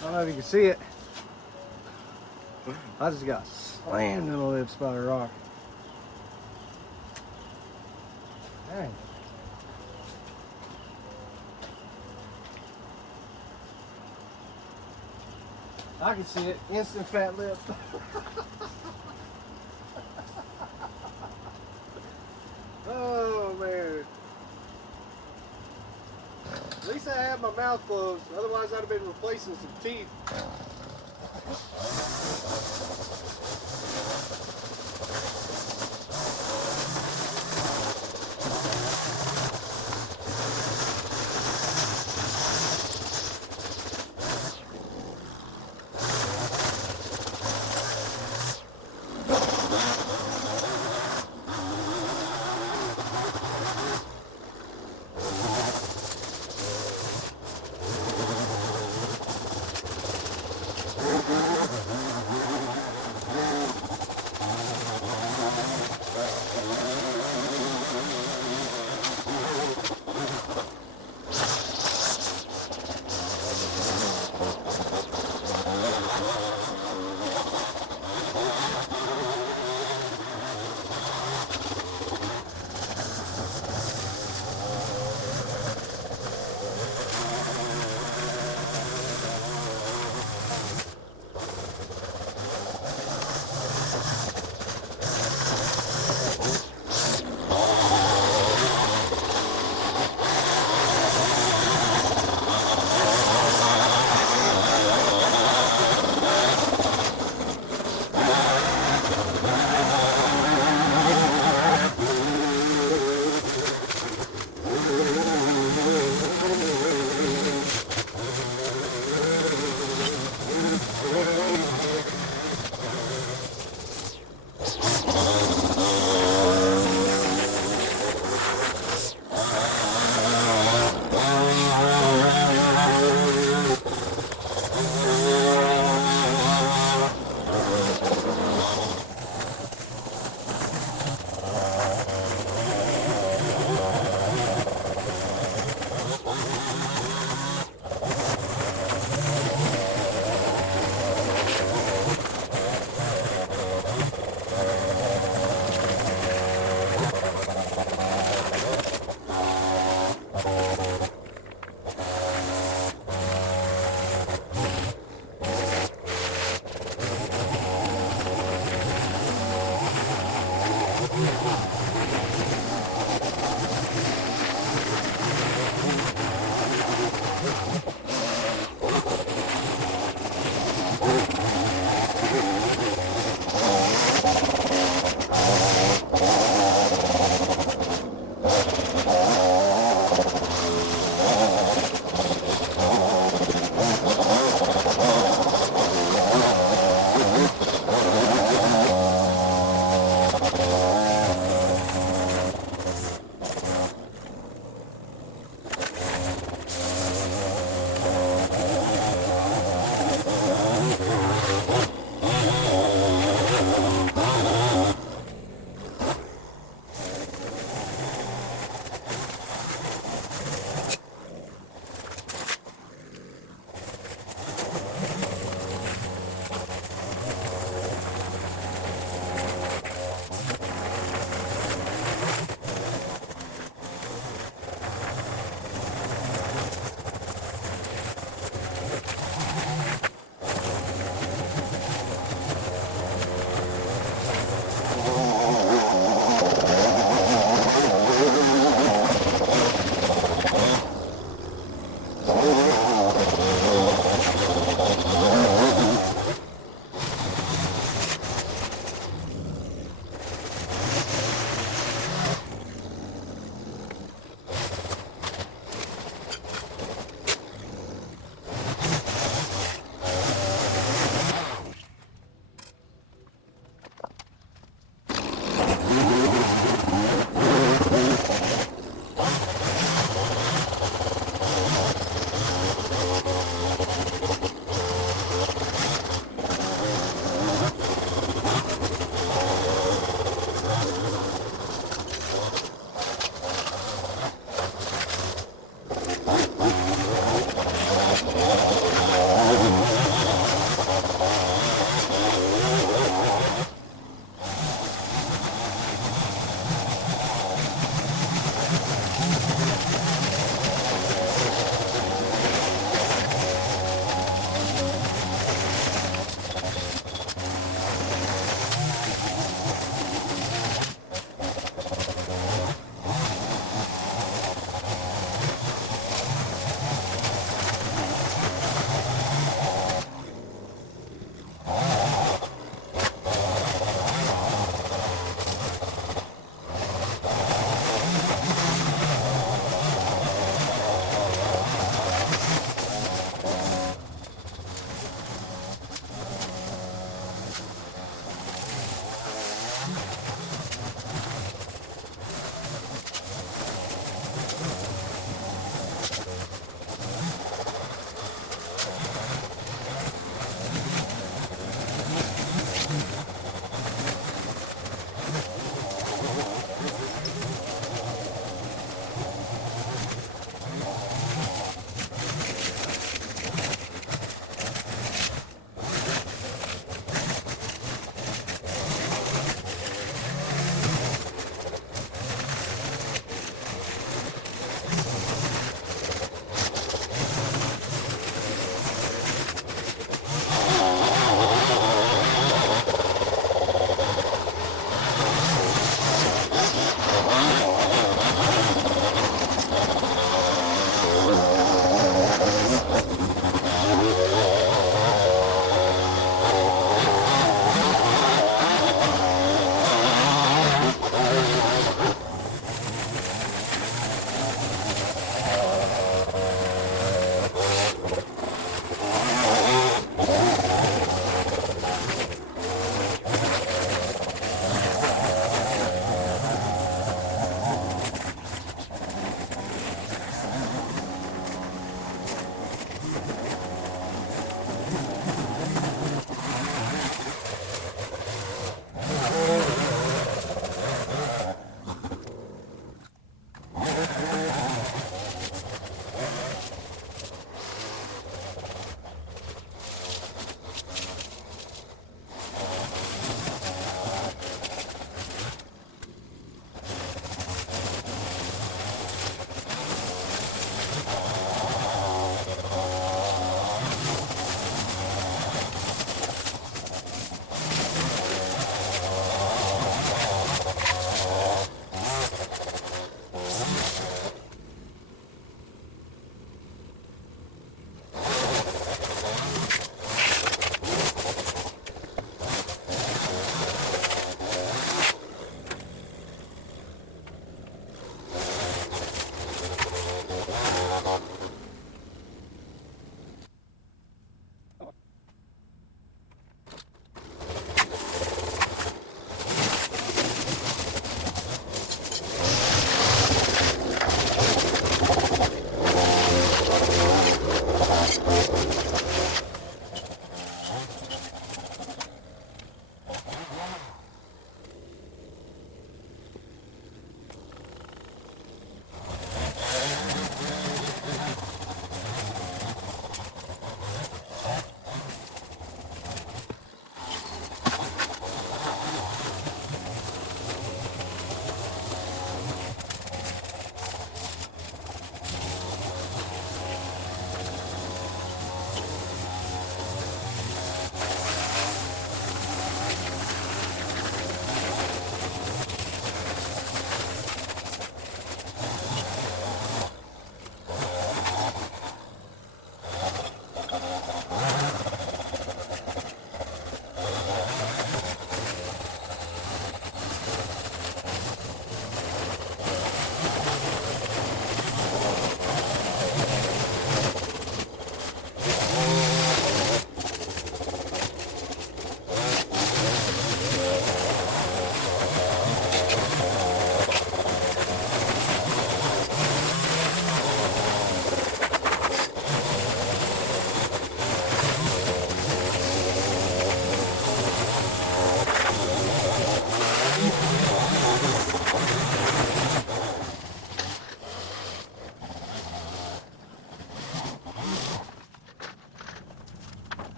I don't know if you can see it. I just got slammed in the lips by a rock. Dang. I can see it. Instant fat lip. Oh, man. At least I had my mouth closed. Otherwise, I'd have been replacing some teeth.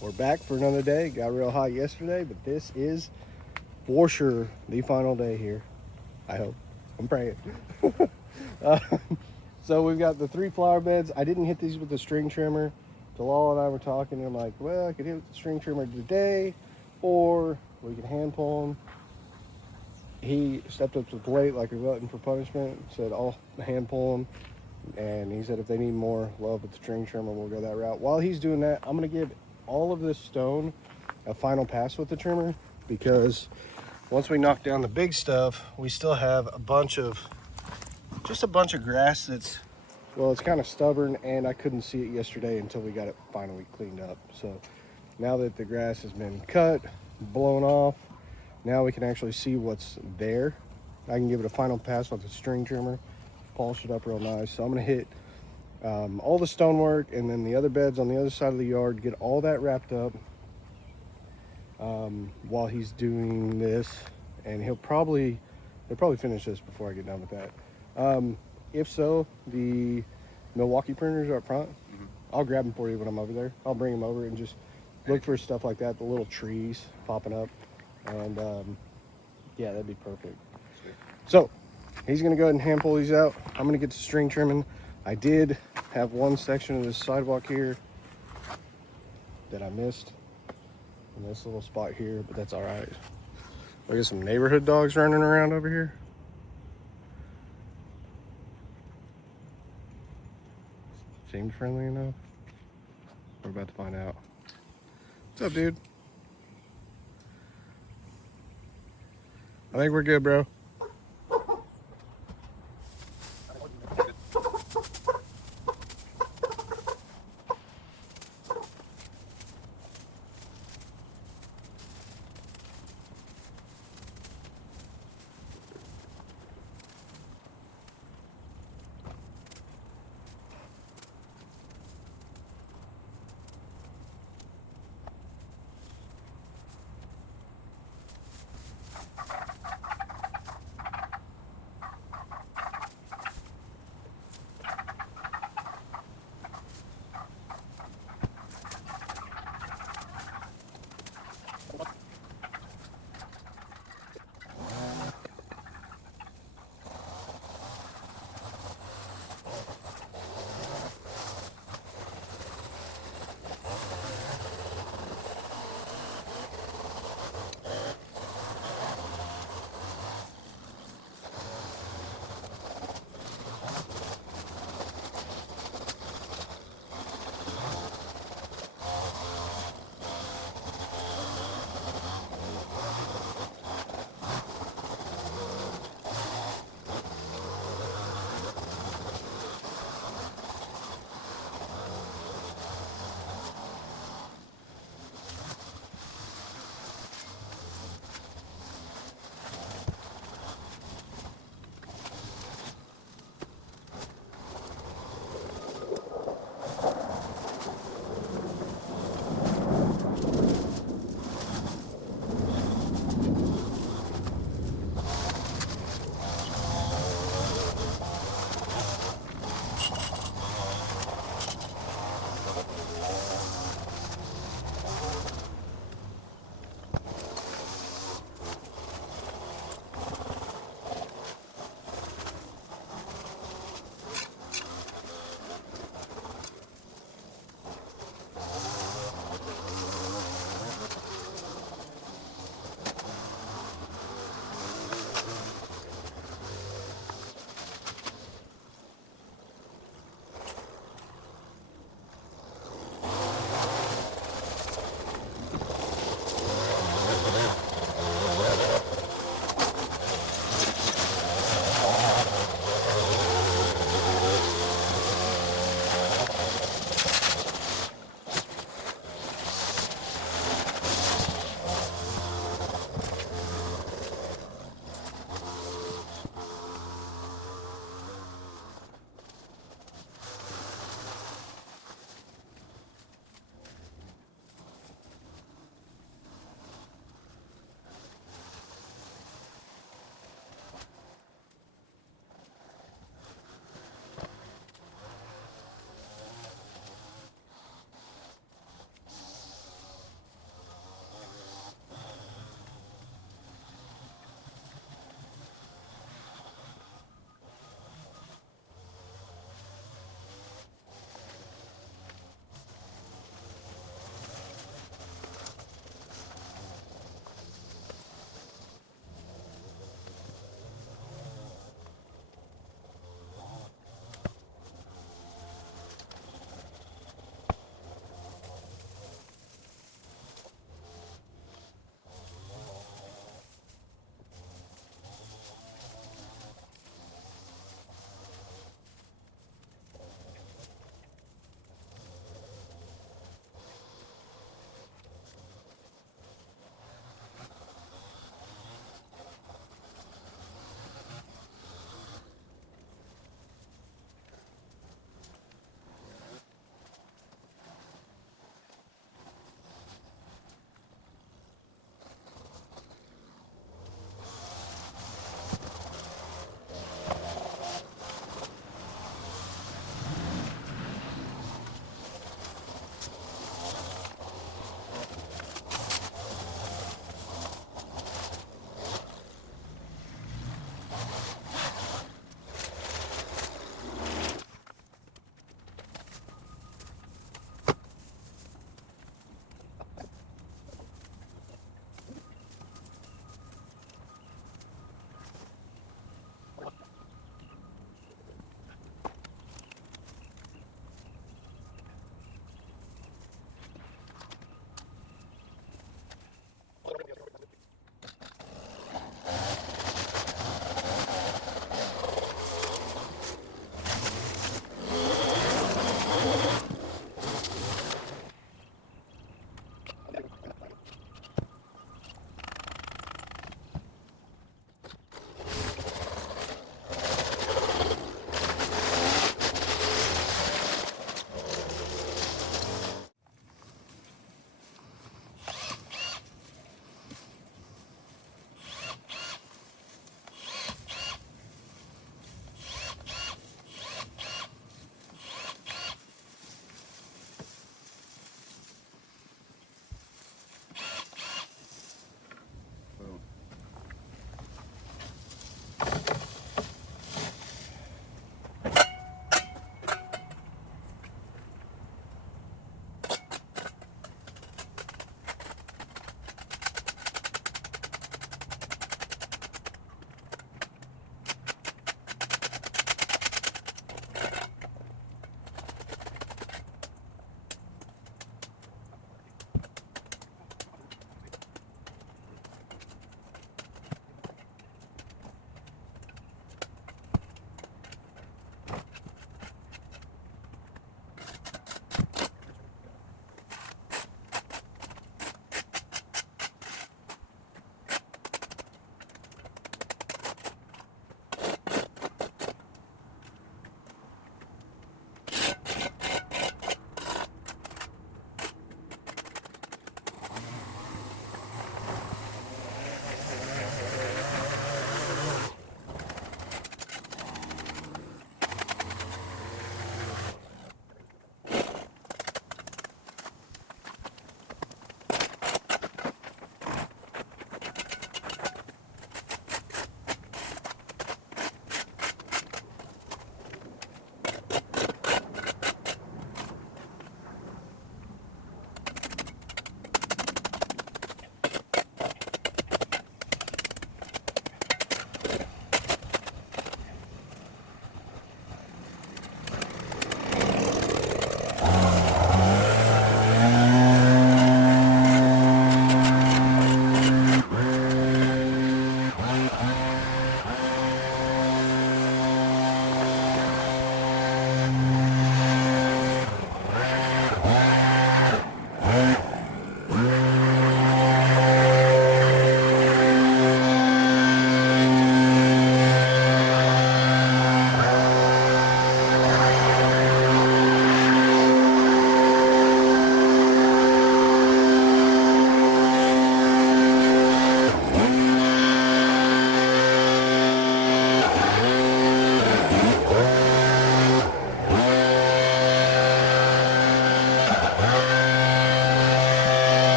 we're back for another day. Got real hot yesterday, but this is for sure the final day here. I hope. I'm praying. So we've got the 3 flower beds. I didn't hit these with the string trimmer. Talal and I were talking, and I'm like, well, I could hit with the string trimmer today, or we could hand pull them. He stepped up to the plate like a glutton for punishment, said, I'll hand pull them. And he said if they need more love with the string trimmer, we'll go that route. While he's doing that, I'm going to give all of this stone a final pass with the trimmer, because once we knock down the big stuff, we still have just a bunch of grass that's, well, it's kind of stubborn, and I couldn't see it yesterday until we got it finally cleaned up. So now that the grass has been cut, blown off, now we can actually see what's there. I can give it a final pass with the string trimmer, polish it up real nice. So I'm going to hit all the stonework, and then the other beds on the other side of the yard, get all that wrapped up while he's doing this. And he'll probably finish this before I get done with that. If so, the Milwaukee printers are up front. I'll grab them for you when I'm over there. I'll bring them over and just look for stuff like that, the little trees popping up. And yeah, that'd be perfect. So he's gonna go ahead and hand pull these out. I'm gonna get to string trimming. I did have one section of this sidewalk here that I missed in this little spot here, but that's all right. Look at some neighborhood dogs running around over here. Seems friendly enough. We're about to find out. What's up, dude? I think we're good, bro.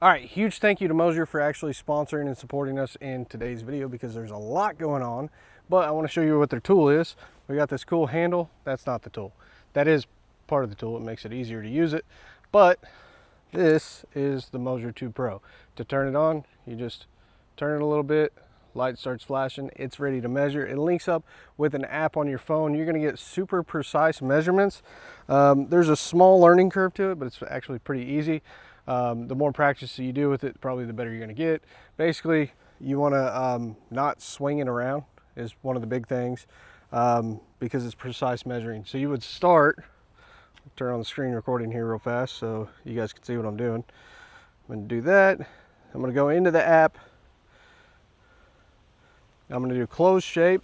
All right, huge thank you to Moasure for actually sponsoring and supporting us in today's video, because there's a lot going on. But I want to show you what their tool is. We got this cool handle. That's not the tool. That is part of the tool. It makes it easier to use it. But this is the Moasure 2 Pro. To turn it on, you just turn it a little bit, light starts flashing, it's ready to measure. It links up with an app on your phone. You're gonna get super precise measurements. There's a small learning curve to it, but it's actually pretty easy. The more practice you do with it, probably the better you're gonna get. Basically, you wanna not swing it around is one of the big things, because it's precise measuring. So you would start, turn on the screen recording here real fast so you guys can see what I'm doing. I'm gonna do that. I'm gonna go into the app. I'm gonna do closed shape.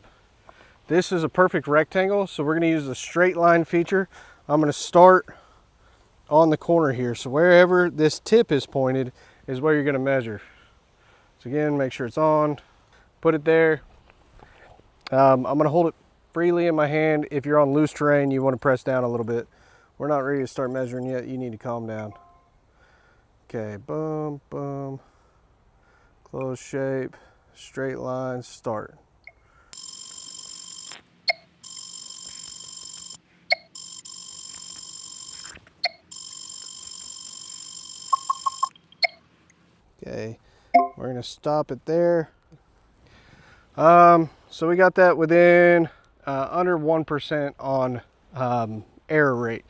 This is a perfect rectangle, so we're gonna use the straight line feature. I'm gonna start on the corner here. So wherever this tip is pointed is where you're gonna measure. So again, make sure it's on, put it there. I'm gonna hold it freely in my hand. If you're on loose terrain, you wanna press down a little bit. We're not ready to start measuring yet. You need to calm down. Okay, boom, boom. Close shape, straight line, start. Okay, we're gonna stop it there. So we got that within under 1% on error rate.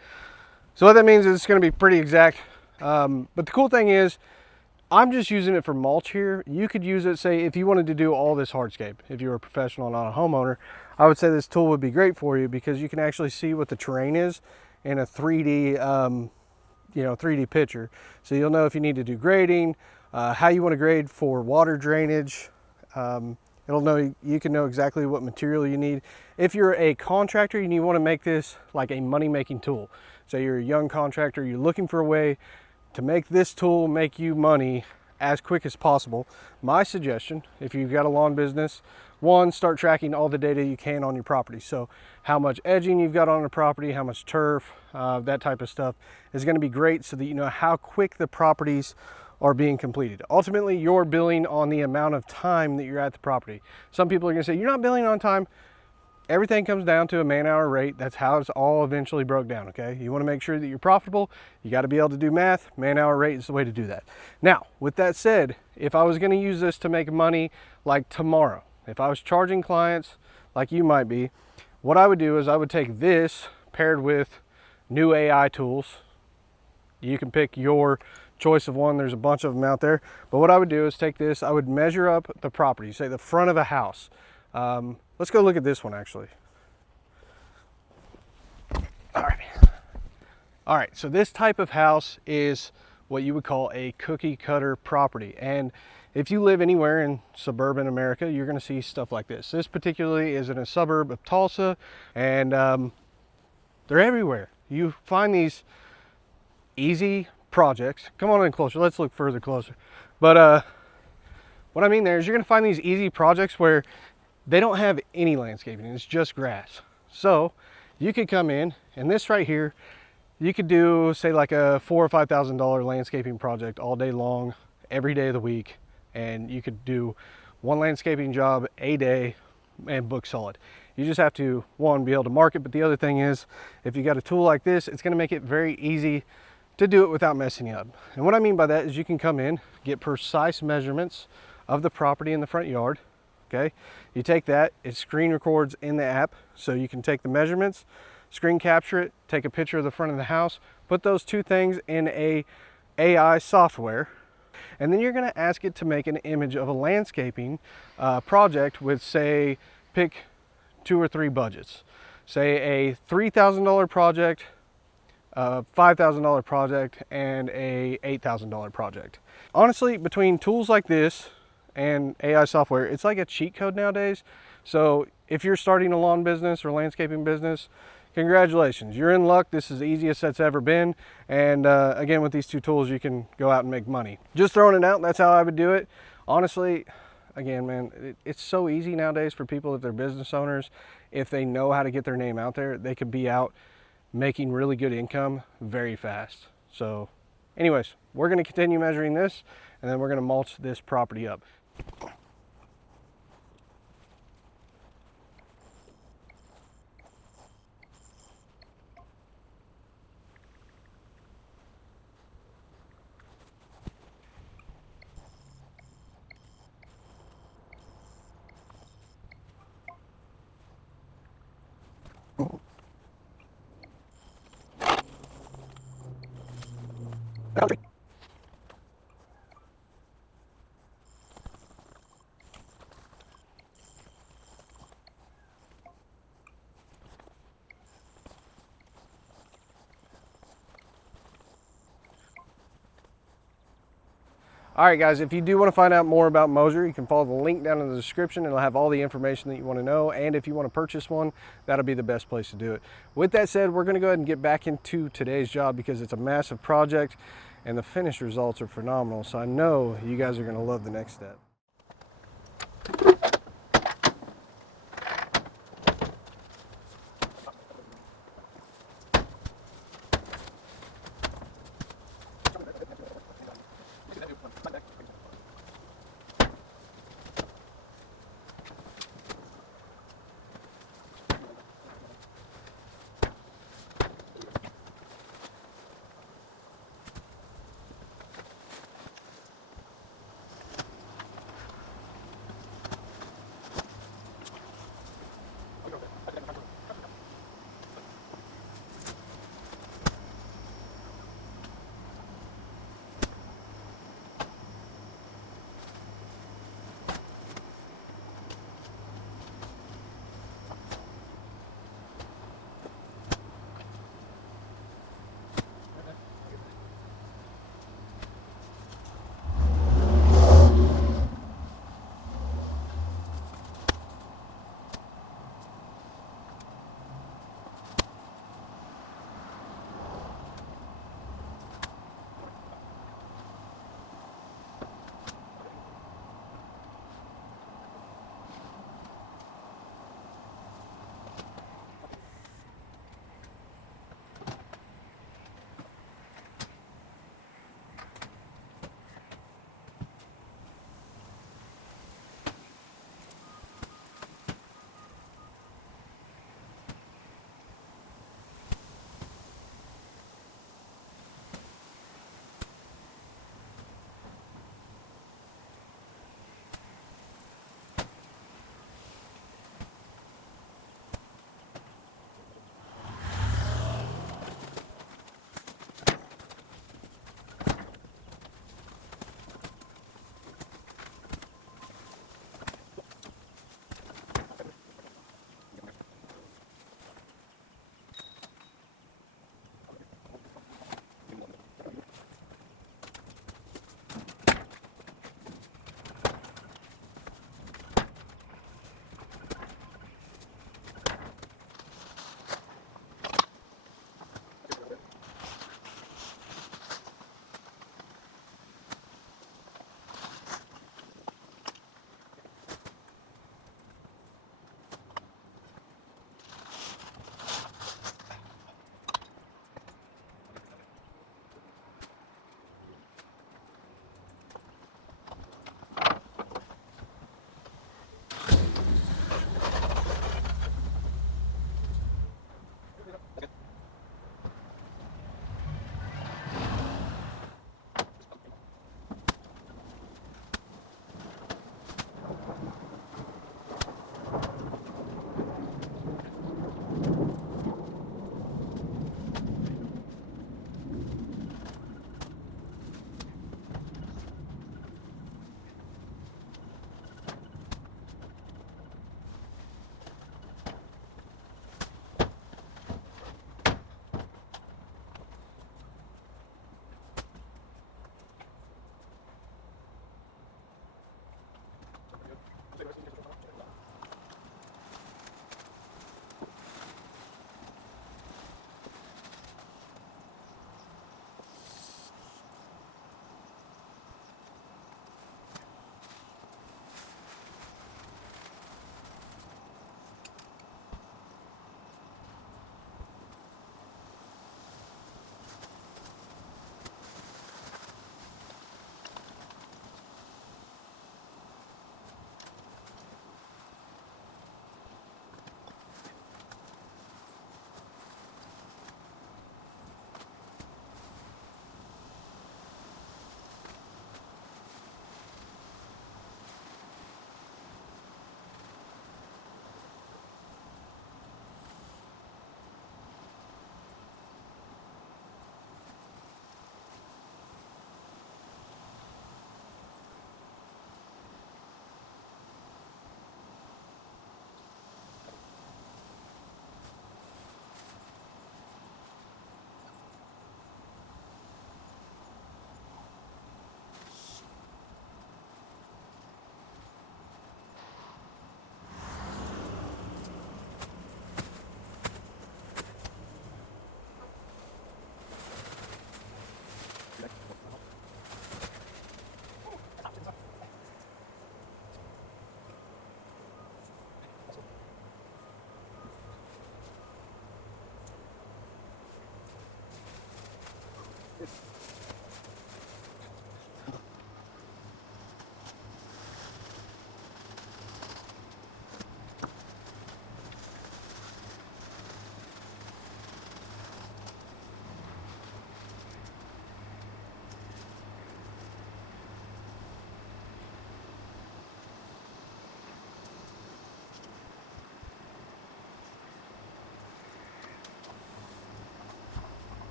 So what that means is it's gonna be pretty exact. But the cool thing is, I'm just using it for mulch here. You could use it, say, if you wanted to do all this hardscape. If you were a professional, not a homeowner, I would say this tool would be great for you, because you can actually see what the terrain is in a 3D, 3D picture. So you'll know if you need to do grading, how you want to grade for water drainage. You can know exactly what material you need. If you're a contractor and you want to make this like a money-making tool, say you're a young contractor, you're looking for a way to make this tool make you money as quick as possible, my suggestion, if you've got a lawn business, one, start tracking all the data you can on your property. So how much edging you've got on the property, how much turf, that type of stuff is going to be great, so that you know how quick the properties are being completed. Ultimately, you're billing on the amount of time that you're at the property. Some people are going to say, you're not billing on time. Everything comes down to a man-hour rate. That's how it's all eventually broke down, okay? You want to make sure that you're profitable. You got to be able to do math. Man-hour rate is the way to do that. Now, with that said, if I was going to use this to make money like tomorrow, if I was charging clients like you might be, what I would do is I would take this paired with new AI tools. You can pick your choice of one. There's a bunch of them out there. But what I would do is take this, I would measure up the property, say the front of a house. Let's go look at this one actually. All right, so this type of house is what you would call a cookie cutter property. And if you live anywhere in suburban America, you're gonna see stuff like this. This particularly is in a suburb of Tulsa, and they're everywhere. You find these easy projects. Come on in closer, let's look further closer. But what I mean there is you're gonna find these easy projects where they don't have any landscaping, it's just grass. So you could come in, and this right here, you could do, say, like a $4,000 or $5,000 landscaping project all day long, every day of the week, and you could do one landscaping job a day and book solid. You just have to, one, be able to market, but the other thing is, if you got a tool like this, it's gonna make it very easy to do it without messing up. And what I mean by that is you can come in, get precise measurements of the property in the front yard. Okay, you take that, it screen records in the app, so you can take the measurements, screen capture it, take a picture of the front of the house, put those two things in a AI software, and then you're going to ask it to make an image of a landscaping project with, say, pick 2 or 3 budgets. Say a $3,000 project, a $5,000 project, and a $8,000 project. Honestly, between tools like this and AI software, it's like a cheat code nowadays. So if you're starting a lawn business or landscaping business, congratulations, you're in luck. This is the easiest that's ever been. And again, with these two tools, you can go out and make money. Just throwing it out, that's how I would do it. Honestly, again, man, it's so easy nowadays for people, if they're business owners, if they know how to get their name out there, they could be out making really good income very fast. So anyways, we're going to continue measuring this, and then we're going to mulch this property up. All right, guys, if you do want to find out more about Moasure, you can follow the link down in the description. It'll have all the information that you want to know. And if you want to purchase one, that'll be the best place to do it. With that said, we're going to go ahead and get back into today's job because it's a massive project and the finished results are phenomenal. So I know you guys are going to love the next step.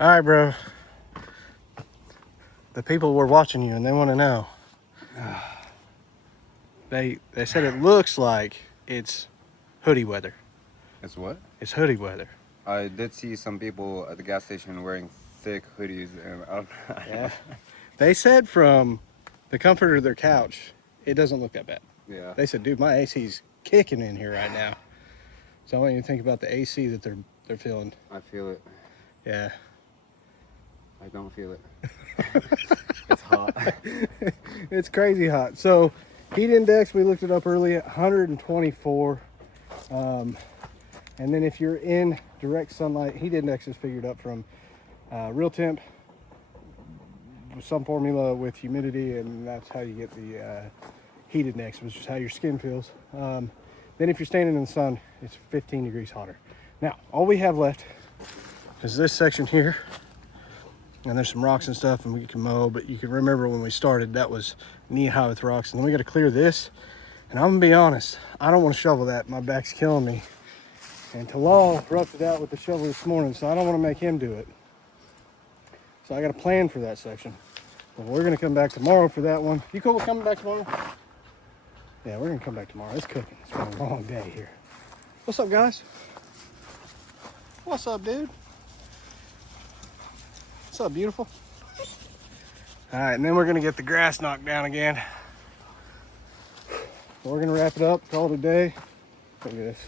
All right, bro. The people were watching you and they want to know. They said it looks like it's hoodie weather. It's what? It's hoodie weather. I did see some people at the gas station wearing thick hoodies, and I don't Yeah. They said from the comfort of their couch, it doesn't look that bad. Yeah. They said, dude, my AC's kicking in here right now. So I want you to think about the AC that they're feeling. I feel it. Yeah. I don't feel it. It's hot. It's crazy hot. So heat index, we looked it up earlier, 124. And then if you're in direct sunlight, heat index is figured up from real temp, some formula with humidity, and that's how you get the heat index, which is how your skin feels. Then if you're standing in the sun, it's 15 degrees hotter. Now, all we have left is this section here, and there's some rocks and stuff, and we can mow, but you can remember when we started, that was knee-high with rocks, and then we gotta clear this, and I'm gonna be honest, I don't wanna shovel that, my back's killing me. And Talal roughed it out with the shovel this morning, so I don't wanna make him do it. So I got a plan for that section. But we're gonna come back tomorrow for that one. You cool with coming back tomorrow? Yeah, we're gonna come back tomorrow. It's cooking. It's been a long day here. What's up, guys? What's up, dude? What's up, beautiful? All right, and then we're gonna get the grass knocked down again. We're gonna wrap it up, call it a day. Look at this.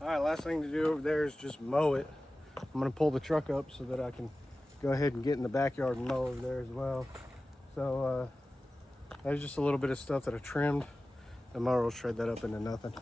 All right, last thing to do over there is just mow it. I'm gonna pull the truck up so that I can go ahead and get in the backyard and mow over there as well. So there's just a little bit of stuff that I trimmed. The mower will shred that up into nothing.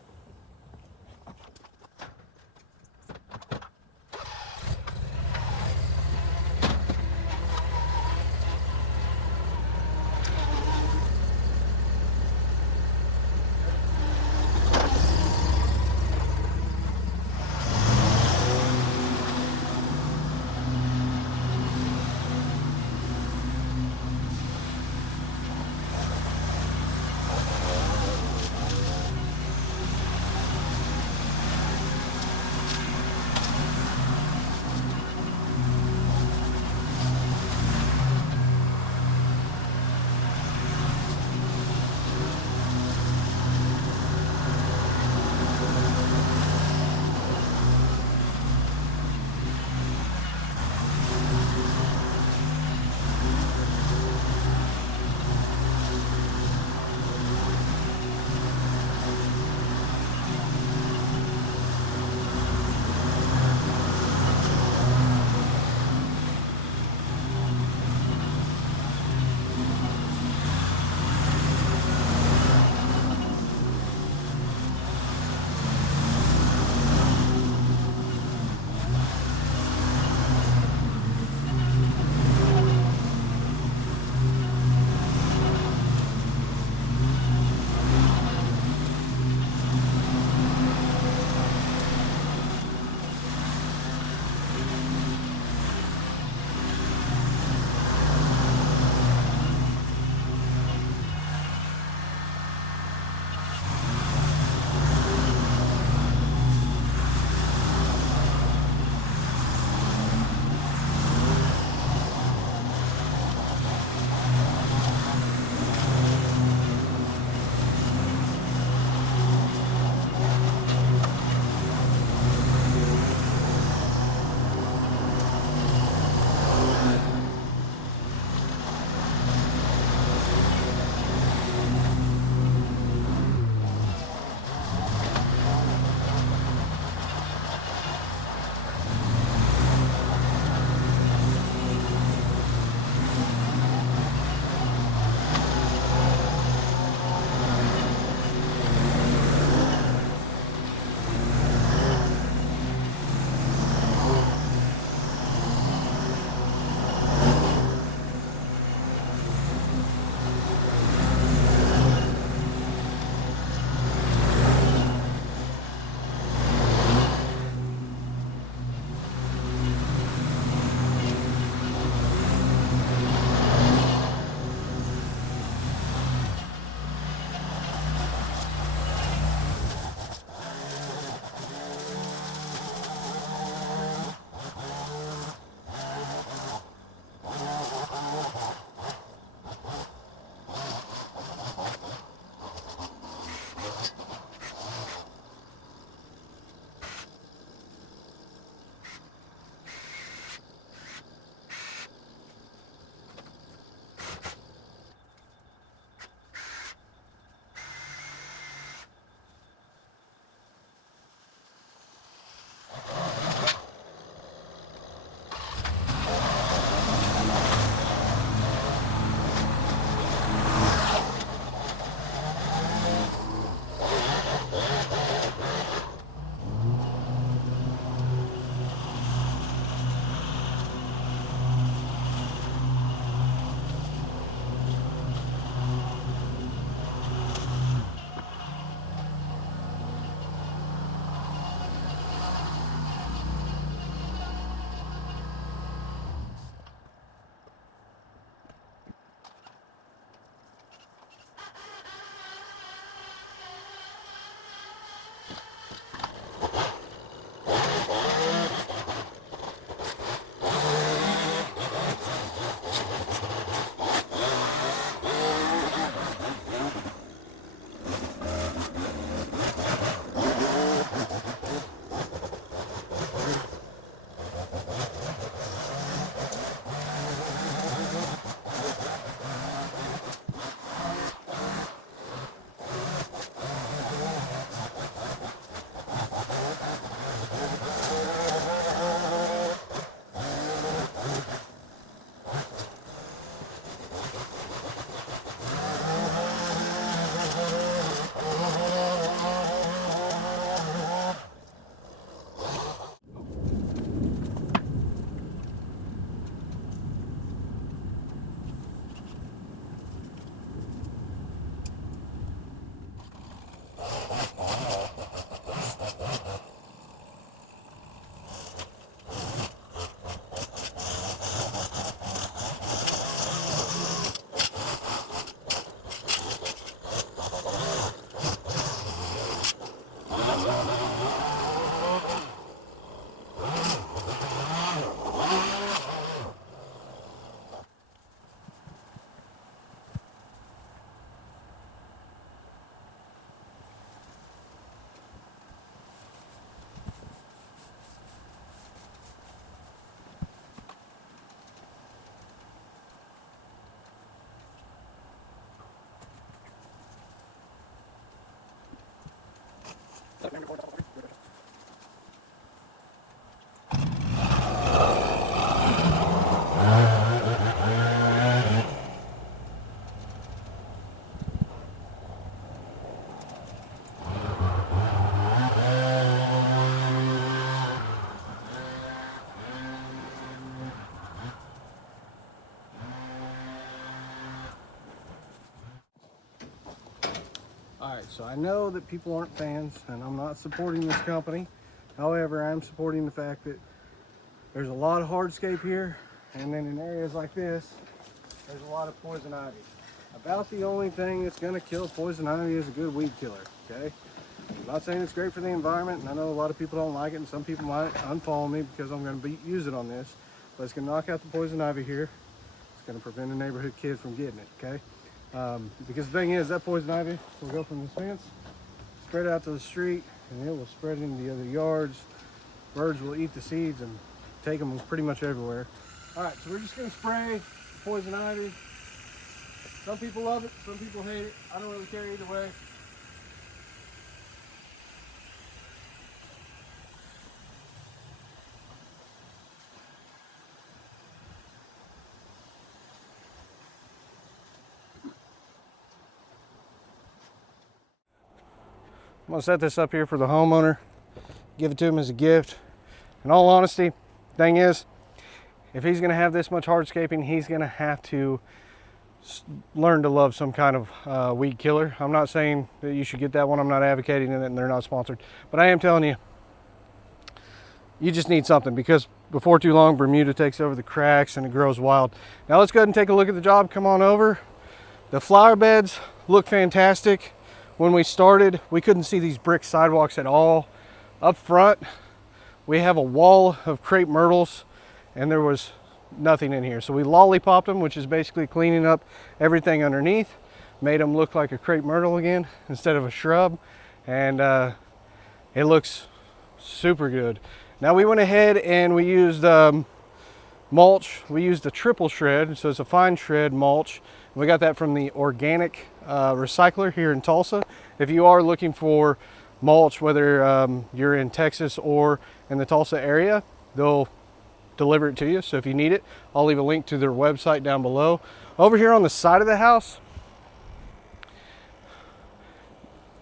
Alright, so I know that people aren't fans, and I'm not supporting this company. However, I am supporting the fact that there's a lot of hardscape here, and then in areas like this, there's a lot of poison ivy. About the only thing that's going to kill poison ivy is a good weed killer, okay? I'm not saying it's great for the environment, and I know a lot of people don't like it, and some people might unfollow me because I'm going to use it on this, but it's going to knock out the poison ivy here. It's going to prevent a neighborhood kid from getting it, okay? Because the thing is, that poison ivy will go from this fence, spread out to the street, and it will spread into the other yards. Birds will eat the seeds and take them pretty much everywhere. All right, so we're just gonna spray poison ivy. Some people love it, some people hate it. I don't really care either way. I'm gonna set this up here for the homeowner, give it to him as a gift. In all honesty, thing is, if he's gonna have this much hardscaping, he's gonna have to learn to love some kind of weed killer. I'm not saying that you should get that one. I'm not advocating it, and they're not sponsored. But I am telling you, you just need something, because before too long, Bermuda takes over the cracks and it grows wild. Now let's go ahead and take a look at the job. Come on over. The flower beds look fantastic. When we started, we couldn't see these brick sidewalks at all. Up front, we have a wall of crepe myrtles, and there was nothing in here. So we lollipopped them, which is basically cleaning up everything underneath, made them look like a crepe myrtle again instead of a shrub, and it looks super good. Now we went ahead and we used mulch. We used a triple shred, so it's a fine shred mulch. We got that from the organic recycler here in Tulsa. If you are looking for mulch, whether you're in Texas or in the Tulsa area, they'll deliver it to you. So if you need it, I'll leave a link to their website down below. Over here on the side of the house,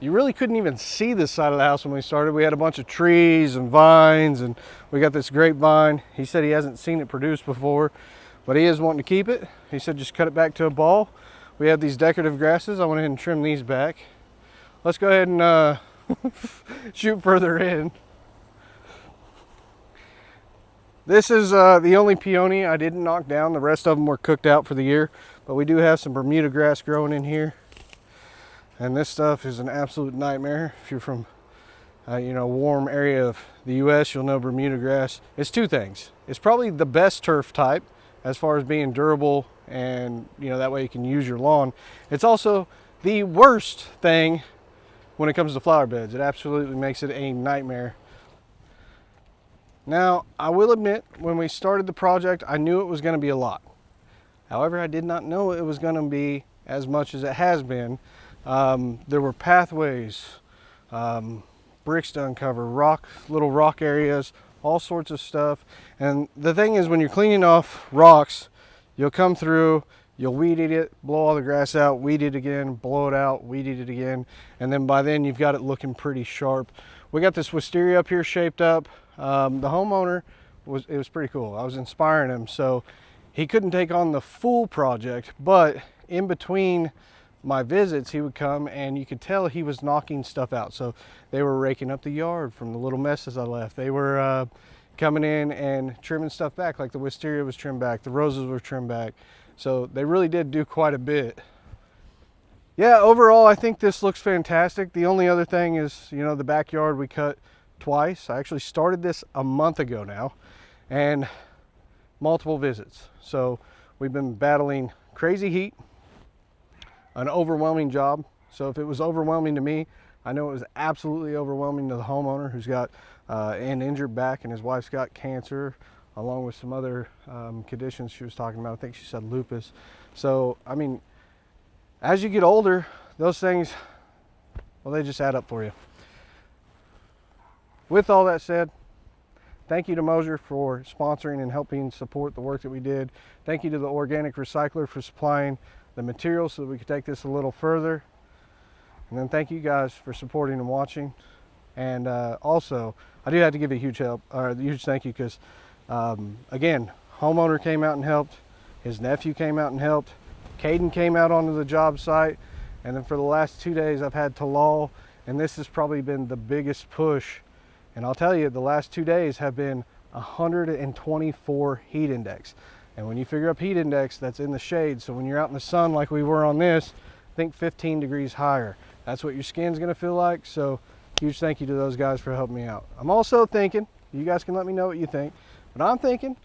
you really couldn't even see this side of the house when we started. We had a bunch of trees and vines, and we got this grapevine. He said he hasn't seen it produced before, but he is wanting to keep it. He said just cut it back to a ball. We have these decorative grasses. I went ahead and trimmed these back. Let's go ahead and shoot further in. This is the only peony I didn't knock down. The rest of them were cooked out for the year, but we do have some Bermuda grass growing in here. And this stuff is an absolute nightmare. If you're from a warm area of the US, you'll know Bermuda grass. It's two things. It's probably the best turf type as far as being durable, and that way you can use your lawn. It's also the worst thing when it comes to flower beds. It absolutely makes it a nightmare. Now, I will admit, when we started the project, I knew it was going to be a lot. However, I did not know it was going to be as much as it has been. There were pathways, bricks to uncover, little rock areas, all sorts of stuff. And the thing is, when you're cleaning off rocks, you'll come through, you'll weed eat it, blow all the grass out, weed it again, blow it out, weed eat it again, and then by then you've got it looking pretty sharp. We got this wisteria up here shaped up. The homeowner, it was pretty cool. I was inspiring him, so he couldn't take on the full project, but in between my visits, he would come and you could tell he was knocking stuff out. So they were raking up the yard from the little messes I left. They were coming in and trimming stuff back, like the wisteria was trimmed back, the roses were trimmed back. So they really did do quite a bit. Yeah, overall, I think this looks fantastic. The only other thing is, the backyard we cut twice. I actually started this a month ago now, and multiple visits. So we've been battling crazy heat, an overwhelming job. So if it was overwhelming to me, I know it was absolutely overwhelming to the homeowner, who's got an injured back, and his wife's got cancer, along with some other conditions she was talking about. I think she said lupus. So, I mean, as you get older, those things, well, they just add up for you. with all that said, thank you to Moasure for sponsoring and helping support the work that we did. Thank you to the organic recycler for supplying the materials so that we could take this a little further. And then thank you guys for supporting and watching. And also, I do have to give a huge thank you because, again, homeowner came out and helped. His nephew came out and helped. Caden came out onto the job site. And then for the last 2 days, I've had Talal, and this has probably been the biggest push. And I'll tell you, the last 2 days have been 124 heat index. And when you figure up heat index, that's in the shade. So when you're out in the sun like we were on this, think 15 degrees higher. That's what your skin's gonna feel like. So huge thank you to those guys for helping me out. I'm also thinking, you guys can let me know what you think, but I'm thinking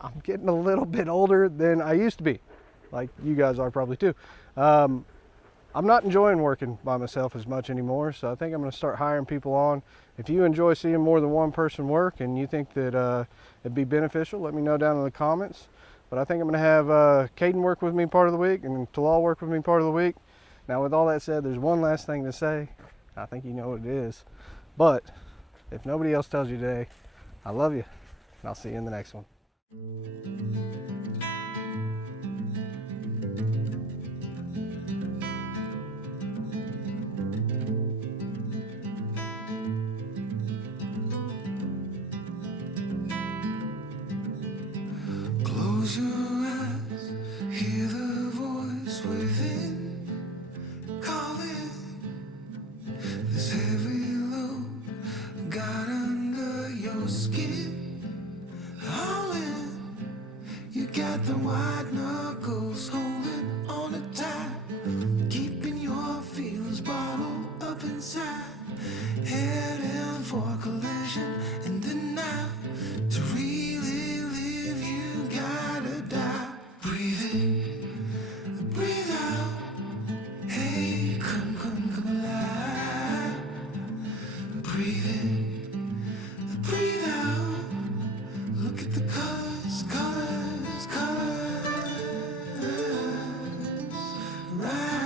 I'm getting a little bit older than I used to be, like you guys are probably too. I'm not enjoying working by myself as much anymore, so I think I'm going to start hiring people on. If you enjoy seeing more than one person work and you think that it'd be beneficial, let me know down in the comments. But I think I'm going to have Caden work with me part of the week and Talal work with me part of the week. Now, with all that said, there's one last thing to say. I think you know what it is. But if nobody else tells you today, I love you, and I'll see you in the next one. Close your eyes, hear the voice within calling. This heavy load got under your skin, all in. You got the white knuckles holding on it tight, keeping your feelings bottled up inside, heading for collision in the night. To really live, you gotta die. Breathe in, breathe out. Hey, come alive. Breathe in, breathe out. Look at the colors, colors, colors. Right.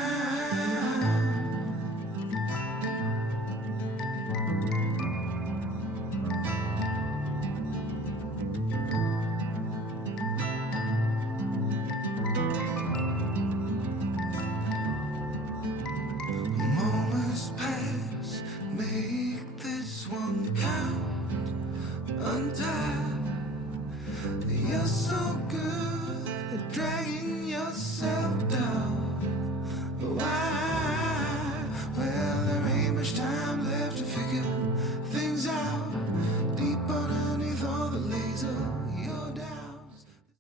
Moments pass, make this one count. Untied, you're so good.